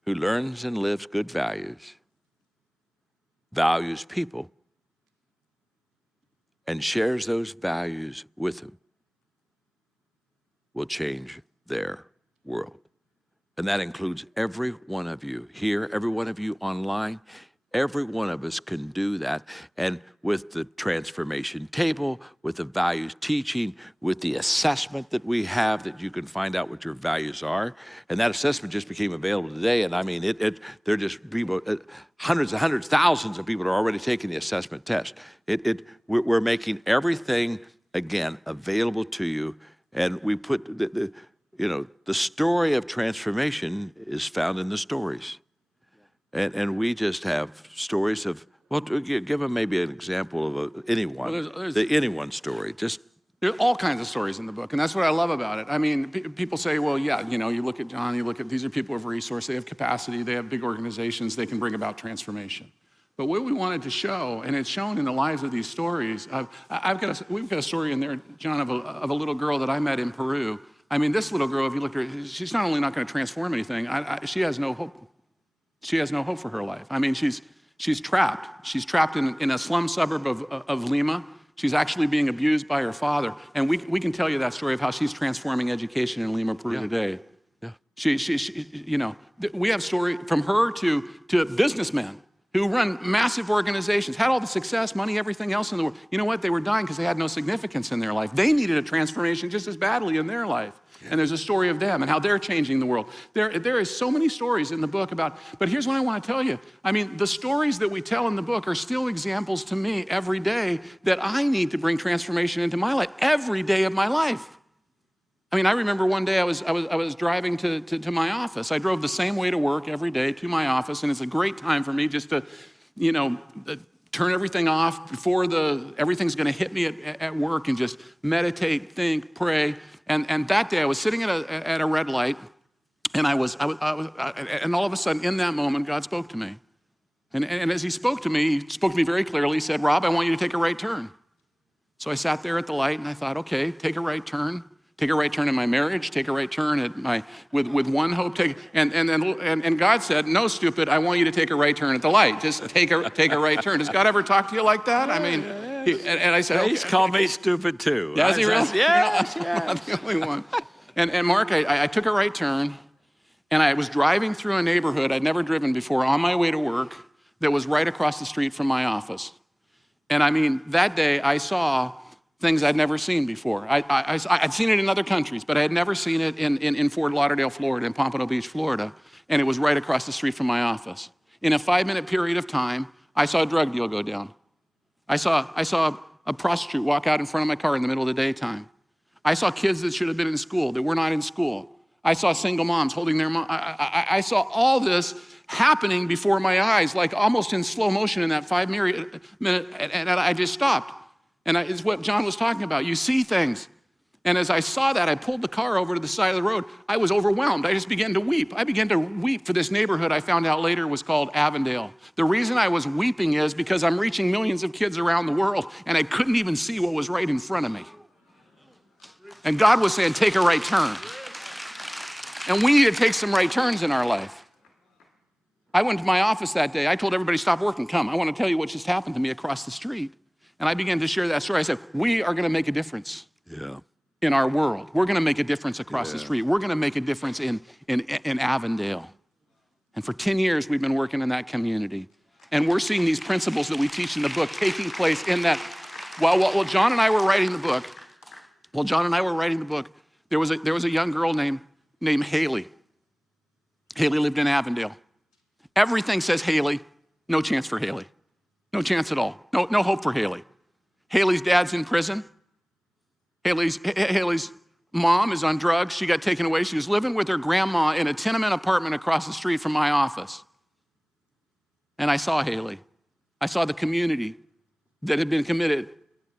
who learns and lives good values, values people, and shares those values with them will change their world. And that includes every one of you here, every one of you online. Every one of us can do that. And with the transformation table, with the values teaching, with the assessment that we have that you can find out what your values are. And that assessment just became available today. And I mean, they're just people, hundreds, thousands of people are already taking the assessment test. We're making everything, again, available to you. And we put, the story of transformation is found in the stories. And we just have stories of, well, give them maybe an example of anyone, the anyone story. Just there's all kinds of stories in the book, and that's what I love about it. I mean, people say, well, yeah, you look at John, you look at, these are people of resource, they have capacity, they have big organizations, they can bring about transformation. But what we wanted to show, and it's shown in the lives of these stories, we've got a story in there, John, of a little girl that I met in Peru. I mean, this little girl, if you look at her, she's not only not going to transform anything, she has no hope. She has no hope for her life. I mean, she's trapped. She's trapped in a slum suburb of Lima. She's actually being abused by her father. And we can tell you that story of how she's transforming education in Lima, Peru today. Yeah. We have story from her to businessmen who run massive organizations, had all the success, money, everything else in the world. You know what? They were dying because they had no significance in their life. They needed a transformation just as badly in their life. Yeah. And there's a story of them and how they're changing the world. There is so many stories in the book but here's what I want to tell you. I mean, the stories that we tell in the book are still examples to me every day that I need to bring transformation into my life, every day of my life. I mean, I remember one day I was driving to my office. I drove the same way to work every day to my office, and it's a great time for me just to, turn everything off before everything's gonna hit me at work and just meditate, think, pray. And that day I was sitting at a red light, and and all of a sudden in that moment, God spoke to me. And as he spoke to me very clearly. He said, Rob, I want you to take a right turn. So I sat there at the light and I thought, okay, take a right turn. Take a right turn in my marriage, take a right turn with one hope, and God said, no, stupid, I want you to take a right turn at the light. Just take a right turn. Does God ever talk to you like that? I mean, and I said, he's called me stupid too. Does he really? Yeah. I'm not the only one. And Mark, I took a right turn, and I was driving through a neighborhood I'd never driven before on my way to work that was right across the street from my office. And I mean, that day I saw things I'd never seen before. I'd seen it in other countries, but I had never seen it in Fort Lauderdale, Florida, in Pompano Beach, Florida, and it was right across the street from my office. In a 5-minute period of time, I saw a drug deal go down. I saw a prostitute walk out in front of my car in the middle of the daytime. I saw kids that should have been in school that were not in school. I saw single moms holding their mom. I saw all this happening before my eyes, like almost in slow motion in that 5-minute, and I just stopped. And it's what John was talking about. You see things. And as I saw that, I pulled the car over to the side of the road. I was overwhelmed. I just began to weep. I began to weep for this neighborhood I found out later was called Avondale. The reason I was weeping is because I'm reaching millions of kids around the world, and I couldn't even see what was right in front of me. And God was saying, take a right turn. And we need to take some right turns in our life. I went to my office that day. I told everybody, stop working, come. I want to tell you what just happened to me across the street. And I began to share that story. I said, we are going to make a difference. Yeah. In our world. We're gonna make a difference across the street. We're gonna make a difference in Avondale. And for 10 years, we've been working in that community. And we're seeing these principles that we teach in the book taking place in that. While John and I were writing the book, there was a young girl named Haley. Haley lived in Avondale. Everything says Haley, no chance for Haley. No chance at all. No hope for Haley. Haley's dad's in prison. Haley's mom is on drugs. She got taken away. She was living with her grandma in a tenement apartment across the street from my office. And I saw Haley. I saw the community that had been committed,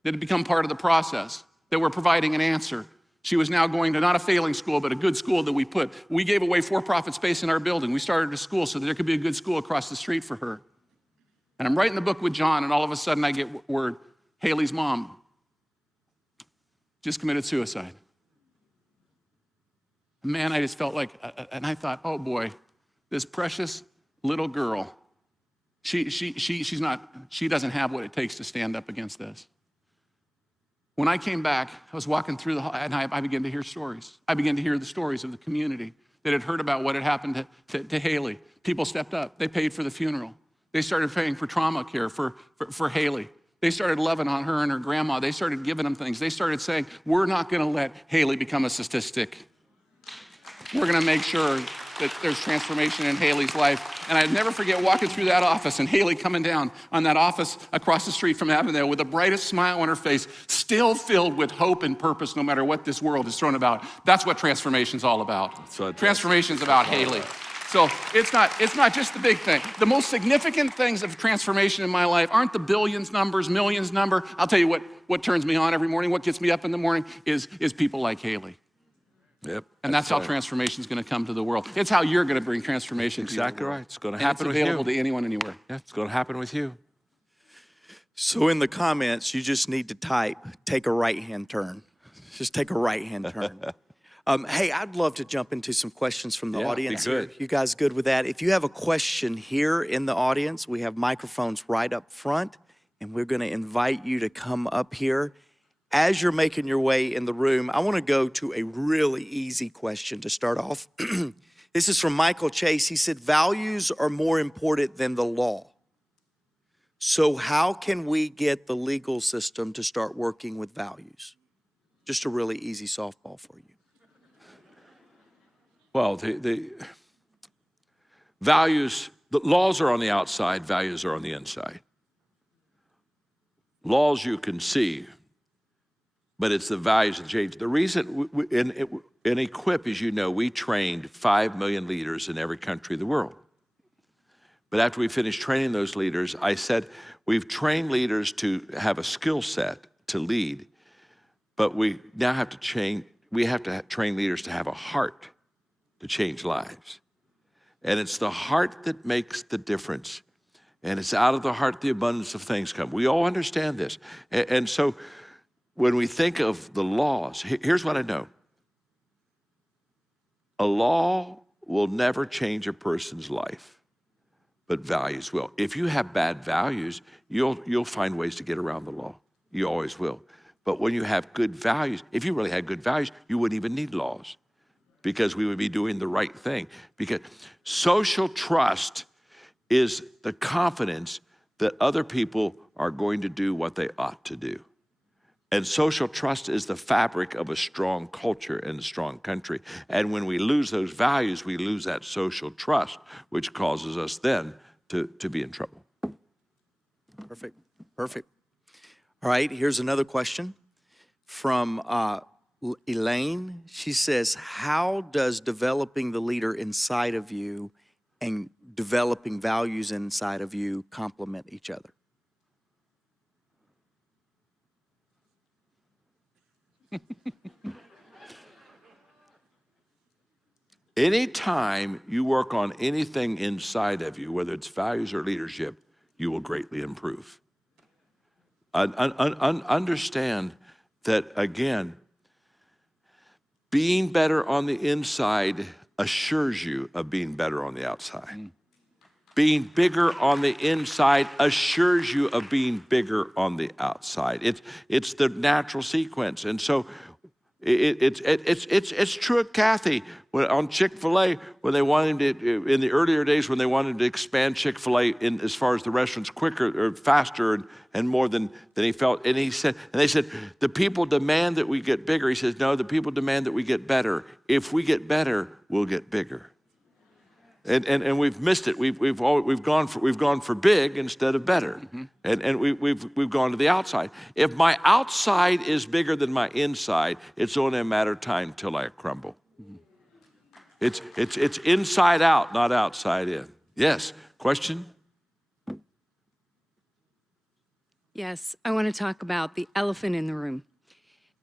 that had become part of the process, that were providing an answer. She was now going to not a failing school, but a good school that we gave away for-profit space in our building. We started a school so that there could be a good school across the street for her. And I'm writing the book with John, and all of a sudden I get word, Haley's mom just committed suicide. Man, I just felt like, and I thought, oh boy, this precious little girl, she doesn't have what it takes to stand up against this. When I came back, I was walking through the hall, and I began to hear stories. I began to hear the stories of the community that had heard about what had happened to Haley. People stepped up. They paid for the funeral. They started paying for trauma care for Haley. They started loving on her and her grandma. They started giving them things. They started saying, we're not gonna let Haley become a statistic. We're gonna make sure that there's transformation in Haley's life. And I'd never forget walking through that office and Haley coming down on that office across the street from Avondale with the brightest smile on her face, still filled with hope and purpose no matter what this world is thrown about. That's what transformation's all about. Transformation's about Haley. So it's not just the big thing. The most significant things of transformation in my life aren't the billions numbers, millions number. I'll tell you what turns me on every morning, what gets me up in the morning is people like Haley. Yep. And that's how transformation's gonna come to the world. It's how you're gonna bring transformation to the world. Exactly right. It's gonna happen with you. It's available to anyone, anywhere. Yeah, it's gonna happen with you. So in the comments, you just need to type, take a right-hand turn. Just take a right-hand turn. Hey, I'd love to jump into some questions from the audience. Be good. You guys good with that? If you have a question here in the audience, we have microphones right up front, and we're gonna invite you to come up here. As you're making your way in the room, I wanna go to a really easy question to start off. This is from Michael Chase. He said, values are more important than the law. So how can we get the legal system to start working with values? Just a really easy softball for you. Well, the values, the laws are on the outside, values are on the inside. Laws you can see, but it's the values that change. The reason, in Equip, as you know, we trained 5 million leaders in every country of the world. But after we finished training those leaders, I said, we've trained leaders to have a skill set to lead, but we now have to train leaders to have a heart to change lives. And it's the heart that makes the difference. And it's out of the heart the abundance of things come. We all understand this. And so when we think of the laws, here's what I know. A law will never change a person's life, but values will. If you have bad values, you'll find ways to get around the law. You always will. But when you have good values, if you really had good values, you wouldn't even need laws, because we would be doing the right thing. Because social trust is the confidence that other people are going to do what they ought to do. And social trust is the fabric of a strong culture and a strong country. And when we lose those values, we lose that social trust, which causes us then to be in trouble. Perfect. Perfect. All right, here's another question from Elaine. She says, how does developing the leader inside of you and developing values inside of you complement each other? Anytime you work on anything inside of you, whether it's values or leadership, you will greatly improve. Understand that, again, being better on the inside assures you of being better on the outside. Being bigger on the inside assures you of being bigger on the outside. It's the natural sequence. And so it's true at Kathy. On Chick-fil-A, when they wanted to, in the earlier days when they wanted to expand Chick-fil-A in as far as the restaurants quicker or faster and more than he felt, and they said, the people demand that we get bigger. He says, no, the people demand that we get better. If we get better, we'll get bigger. And we've missed it. We've gone for big instead of better, and we've gone to the outside. If my outside is bigger than my inside, it's only a matter of time till I crumble. It's inside out, not outside in. Yes, question? Yes, I want to talk about the elephant in the room.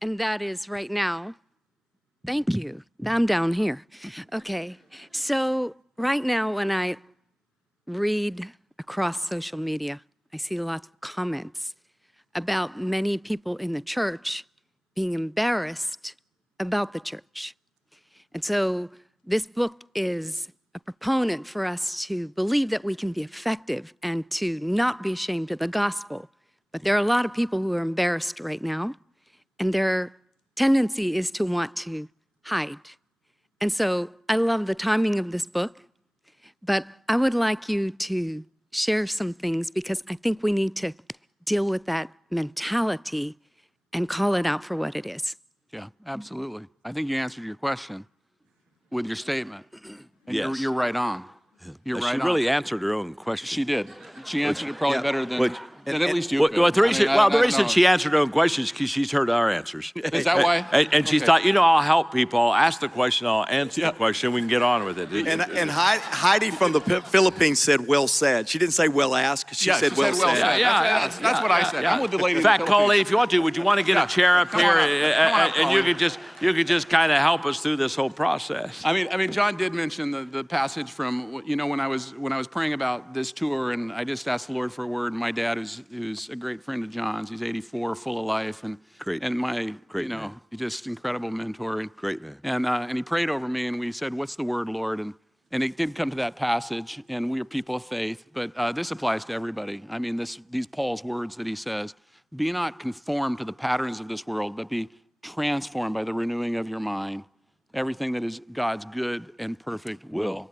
And that is right now, thank you, I'm down here. Okay, so right now when I read across social media, I see lots of comments about many people in the church being embarrassed about the church. And so this book is a proponent for us to believe that we can be effective and to not be ashamed of the gospel. But there are a lot of people who are embarrassed right now, and their tendency is to want to hide. And so I love the timing of this book, but I would like you to share some things because I think we need to deal with that mentality and call it out for what it is. Yeah, absolutely. I think you answered your question with your statement. And Yes. you're right on. You're right on. She really answered her own question. She did. She answered it probably better than at least you could. Well, the reason, I the reason know. she answered her own question is because she's heard our answers. Is that why? And she thought, I'll help people. I'll ask the question, I'll answer the question, we can get on with it. And Heidi from the Philippines said, well said. She didn't say well asked. She said well said. That's what I said. Yeah. I'm with the lady. In fact, in the Philippines. Coley, if you want to, would you want to get a chair up Come here on up. and you could just kind of help us through this whole process? I mean, John did mention the passage from, when I was praying about this tour, and I just asked the Lord for a word. And my dad, who's a great friend of John's, he's 84, full of life, and my, man. he's just incredible mentor. And, Great man. And he prayed over me, and we said, "What's the word, Lord?" And it did come to that passage, and we are people of faith, but this applies to everybody. I mean, these Paul's words that he says, "Be not conformed to the patterns of this world, but be transformed by the renewing of your mind, everything that is God's good and perfect will."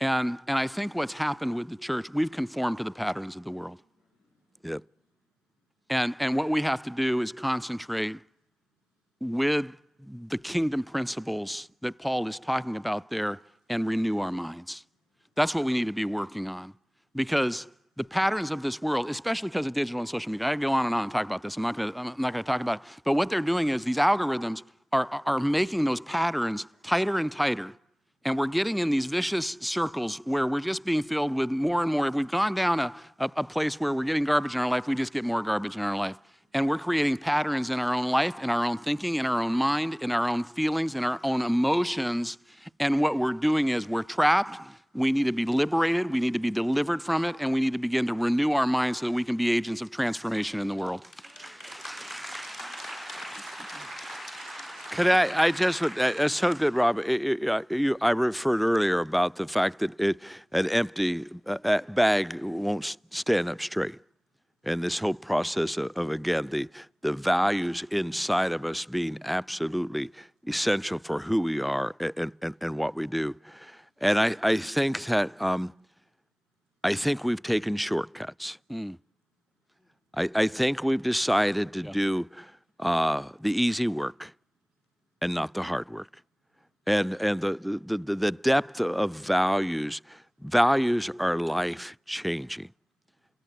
And I think what's happened with the church, we've conformed to the patterns of the world. Yep. And what we have to do is concentrate with the kingdom principles that Paul is talking about there and renew our minds. That's what we need to be working on, because the patterns of this world, especially because of digital and social media, I could go on and talk about this. I'm not gonna talk about it. But what they're doing is these algorithms are making those patterns tighter and tighter. And we're getting in these vicious circles where we're just being filled with more and more. If we've gone down a place where we're getting garbage in our life, we just get more garbage in our life. And we're creating patterns in our own life, in our own thinking, in our own mind, in our own feelings, in our own emotions. And what we're doing is we're trapped. We need to be liberated. We need to be delivered from it. And we need to begin to renew our minds so that we can be agents of transformation in the world. Could I just, that's so good, Rob. I referred earlier about the fact that an empty bag won't stand up straight. And this whole process of again, the values inside of us being absolutely essential for who we are and what we do. And I think that, I think we've taken shortcuts. I think we've decided to do the easy work and not the hard work. And the depth of values Values are life-changing.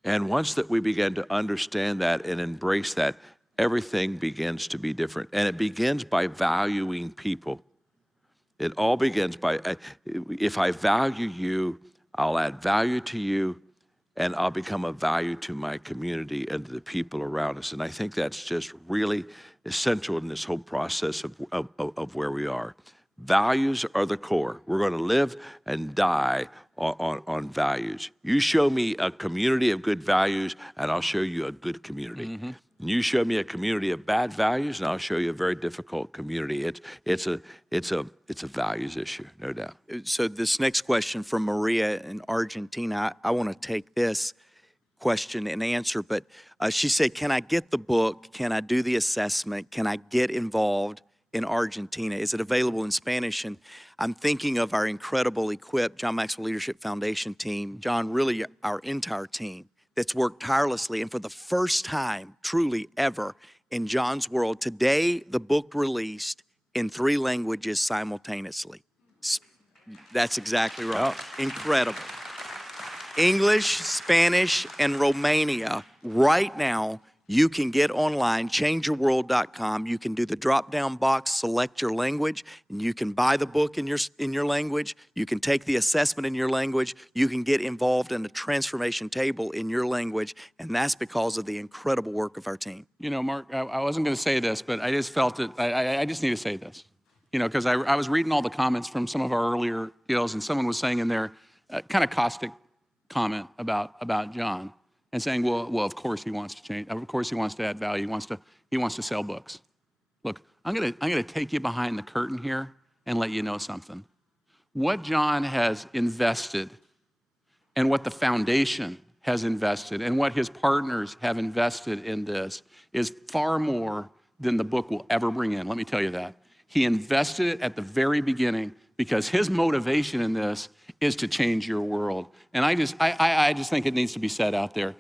And once that we begin to understand that and embrace that, everything begins to be different. And it begins by valuing people. It all begins by, if I value you, I'll add value to you, and I'll become a value to my community and to the people around us. And I think that's just really essential in this whole process of where we are. Values are the core. We're going to live and die on values. You show me a community of good values, and I'll show you a good community. Mm-hmm. And you show me a community of bad values, and I'll show you a very difficult community. It's a values issue, no doubt. So this next question from Maria in Argentina, I want to take this question and answer, but she said, can I get the book? Can I do the assessment? Can I get involved in Argentina? Is it available in Spanish? And I'm thinking of our incredible equipped John Maxwell Leadership Foundation team, John, really our entire team that's worked tirelessly. And for the first time, truly ever in John's world, today the book released in 3 languages simultaneously. That's exactly right. Oh. Incredible. English, Spanish, and Romania. Right now, you can get online, changeyourworld.com. You can do the drop-down box, select your language, and you can buy the book in your language. You can take the assessment in your language. You can get involved in a transformation table in your language, and that's because of the incredible work of our team. You know, Mark, I wasn't going to say this, but I just felt it. I just need to say this. You know, because I was reading all the comments from some of our earlier deals, and someone was saying in there, kind of caustic comment about John. And saying, well, of course he wants to change. Of course he wants to add value. He wants to sell books. Look, I'm gonna take you behind the curtain here and let you know something. What John has invested, and what the foundation has invested, and what his partners have invested in this is far more than the book will ever bring in. Let me tell you that. He invested it at the very beginning because his motivation in this is to change your world. And I just think it needs to be said out there.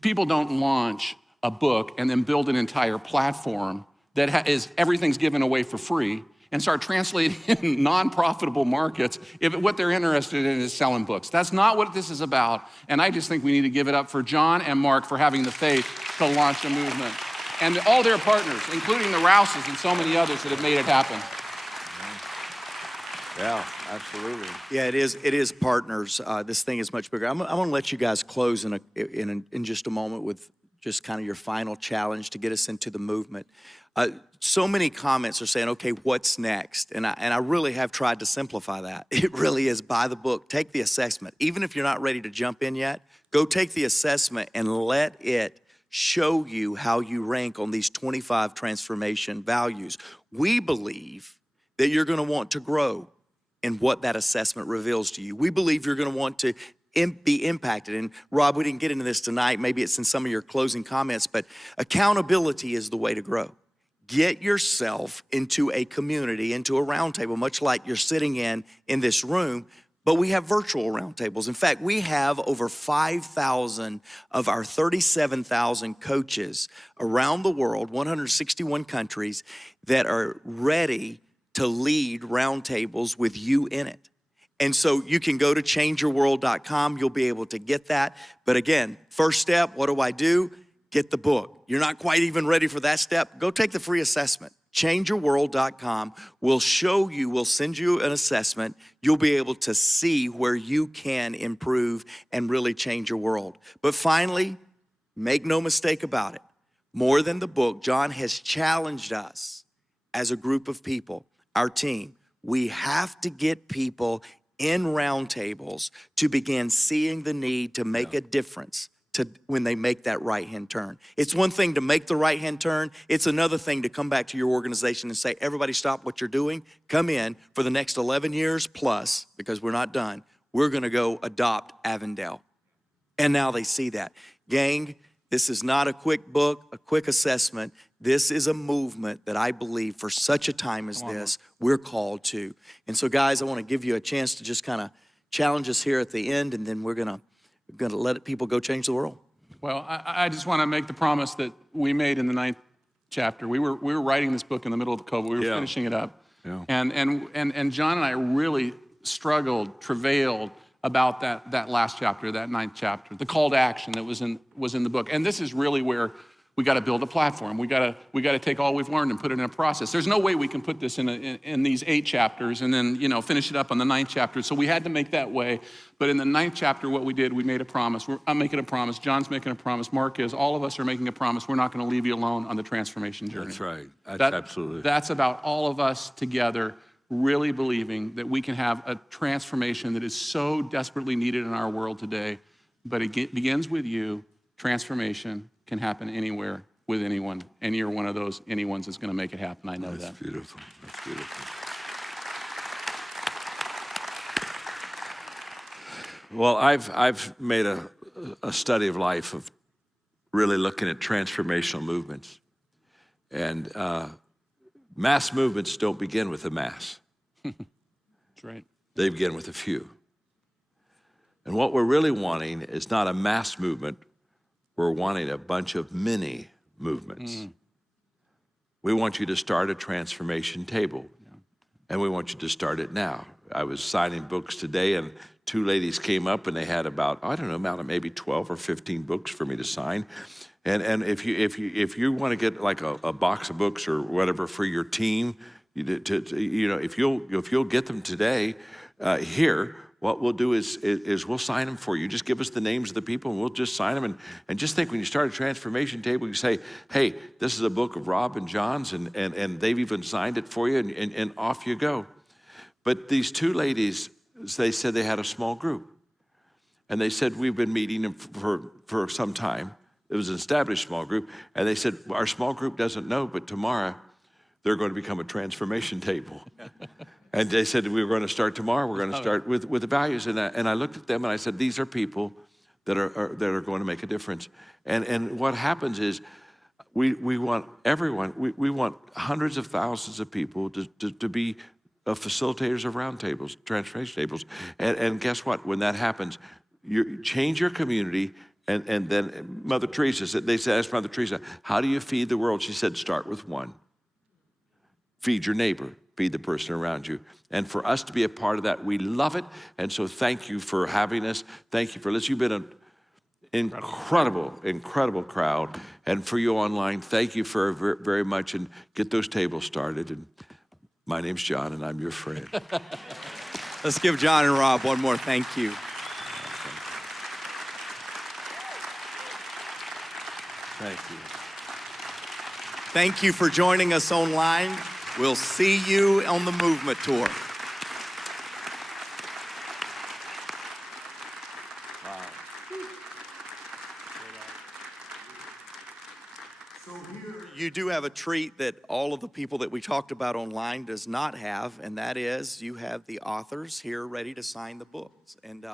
People don't launch a book and then build an entire platform that is everything's given away for free and start translating in non-profitable markets if what they're interested in is selling books. That's not what this is about. And I just think we need to give it up for John and Mark for having the faith to launch a movement. And all their partners, including the Rouses and so many others that have made it happen. Yeah, absolutely. Yeah, it is partners. This thing is much bigger. I'm going to let you guys close in just a moment with just kind of your final challenge to get us into the movement. So many comments are saying, okay, what's next? And I really have tried to simplify that. It really is buy the book, take the assessment. Even if you're not ready to jump in yet, go take the assessment and let it show you how you rank on these 25 transformation values. We believe that you're going to want to grow in what that assessment reveals to you. We believe you're going to want to be impacted. And Rob, we didn't get into this tonight. Maybe it's in some of your closing comments, but accountability is the way to grow. Get yourself into a community, into a roundtable, much like you're sitting in this room, but we have virtual roundtables. In fact, we have over 5,000 of our 37,000 coaches around the world, 161 countries, that are ready to lead roundtables with you in it. And so you can go to changeyourworld.com. You'll be able to get that. But again, first step, what do? Get the book. You're not quite even ready for that step. Go take the free assessment. Changeyourworld.com will show you, will send you an assessment. You'll be able to see where you can improve and really change your world. But finally, make no mistake about it. More than the book, John has challenged us as a group of people, our team. We have to get people in roundtables to begin seeing the need to make a difference when they make that right-hand turn. It's one thing to make the right-hand turn. It's another thing to come back to your organization and say, everybody stop what you're doing. Come in for the next 11 years plus, because we're not done. We're gonna go adopt Avondale. And now they see that. Gang, this is not a quick book, a quick assessment. This is a movement that I believe for such a time as this, we're called to. And so guys, I wanna give you a chance to just kind of challenge us here at the end, and then we're gonna let people go change the world. Well, I just want to make the promise that we made in the 9th chapter. We were writing this book in the middle of the COVID. We were finishing it up. Yeah. And John and I really struggled, travailed, about that last chapter, that 9th chapter, the call to action that was in the book. And this is really where we got to build a platform. We got to take all we've learned and put it in a process. There's no way we can put this in these 8 chapters and then finish it up on the 9th chapter. So we had to make that way. But in the 9th chapter, what we did, we made a promise. I'm making a promise. John's making a promise. Mark is. All of us are making a promise. We're not going to leave you alone on the transformation journey. That's right. Absolutely. That's about all of us together really believing that we can have a transformation that is so desperately needed in our world today. But it begins with you. Transformation can happen anywhere with anyone, and you're one of those anyone's that's going to make it happen. I know that. That's beautiful. That's beautiful. Well, I've made a study of life of really looking at transformational movements, and mass movements don't begin with a mass. That's right. They begin with a few. And what we're really wanting is not a mass movement. We're wanting a bunch of mini movements. We want you to start a transformation table, and we want you to start it now. I was signing books today, and 2 ladies came up, and they had about, I don't know, maybe 12 or 15 books for me to sign. And if you want to get like a box of books or whatever for your team, if you'll get them today here. What we'll do is we'll sign them for you. Just give us the names of the people, and we'll just sign them. And just think, when you start a transformation table, you say, hey, this is a book of Rob and John's, and they've even signed it for you, and off you go. But these 2 ladies, they said they had a small group. And they said, we've been meeting for some time. It was an established small group. And they said, our small group doesn't know, but tomorrow they're going to become a transformation table. And they said, we were going to start tomorrow. We're going to start with the values. And I looked at them and I said, these are people that are going to make a difference. And what happens is we want everyone, we want hundreds of thousands of people to be facilitators of round tables, transformation tables. And guess what? When that happens, you change your community. And then Mother Teresa said, asked Mother Teresa, how do you feed the world? She said, start with one. Feed your neighbor. Feed the person around you. And for us to be a part of that, we love it. And so thank you for having us. Thank you for listening. You've been an incredible crowd. And for you online, thank you for very much. And get those tables started. And my name's John, and I'm your friend. Let's give John and Rob one more thank you. Thank you. Thank you for joining us online. We'll see you on the movement tour. So here you do have a treat that all of the people that we talked about online does not have, and that is you have the authors here ready to sign the books. And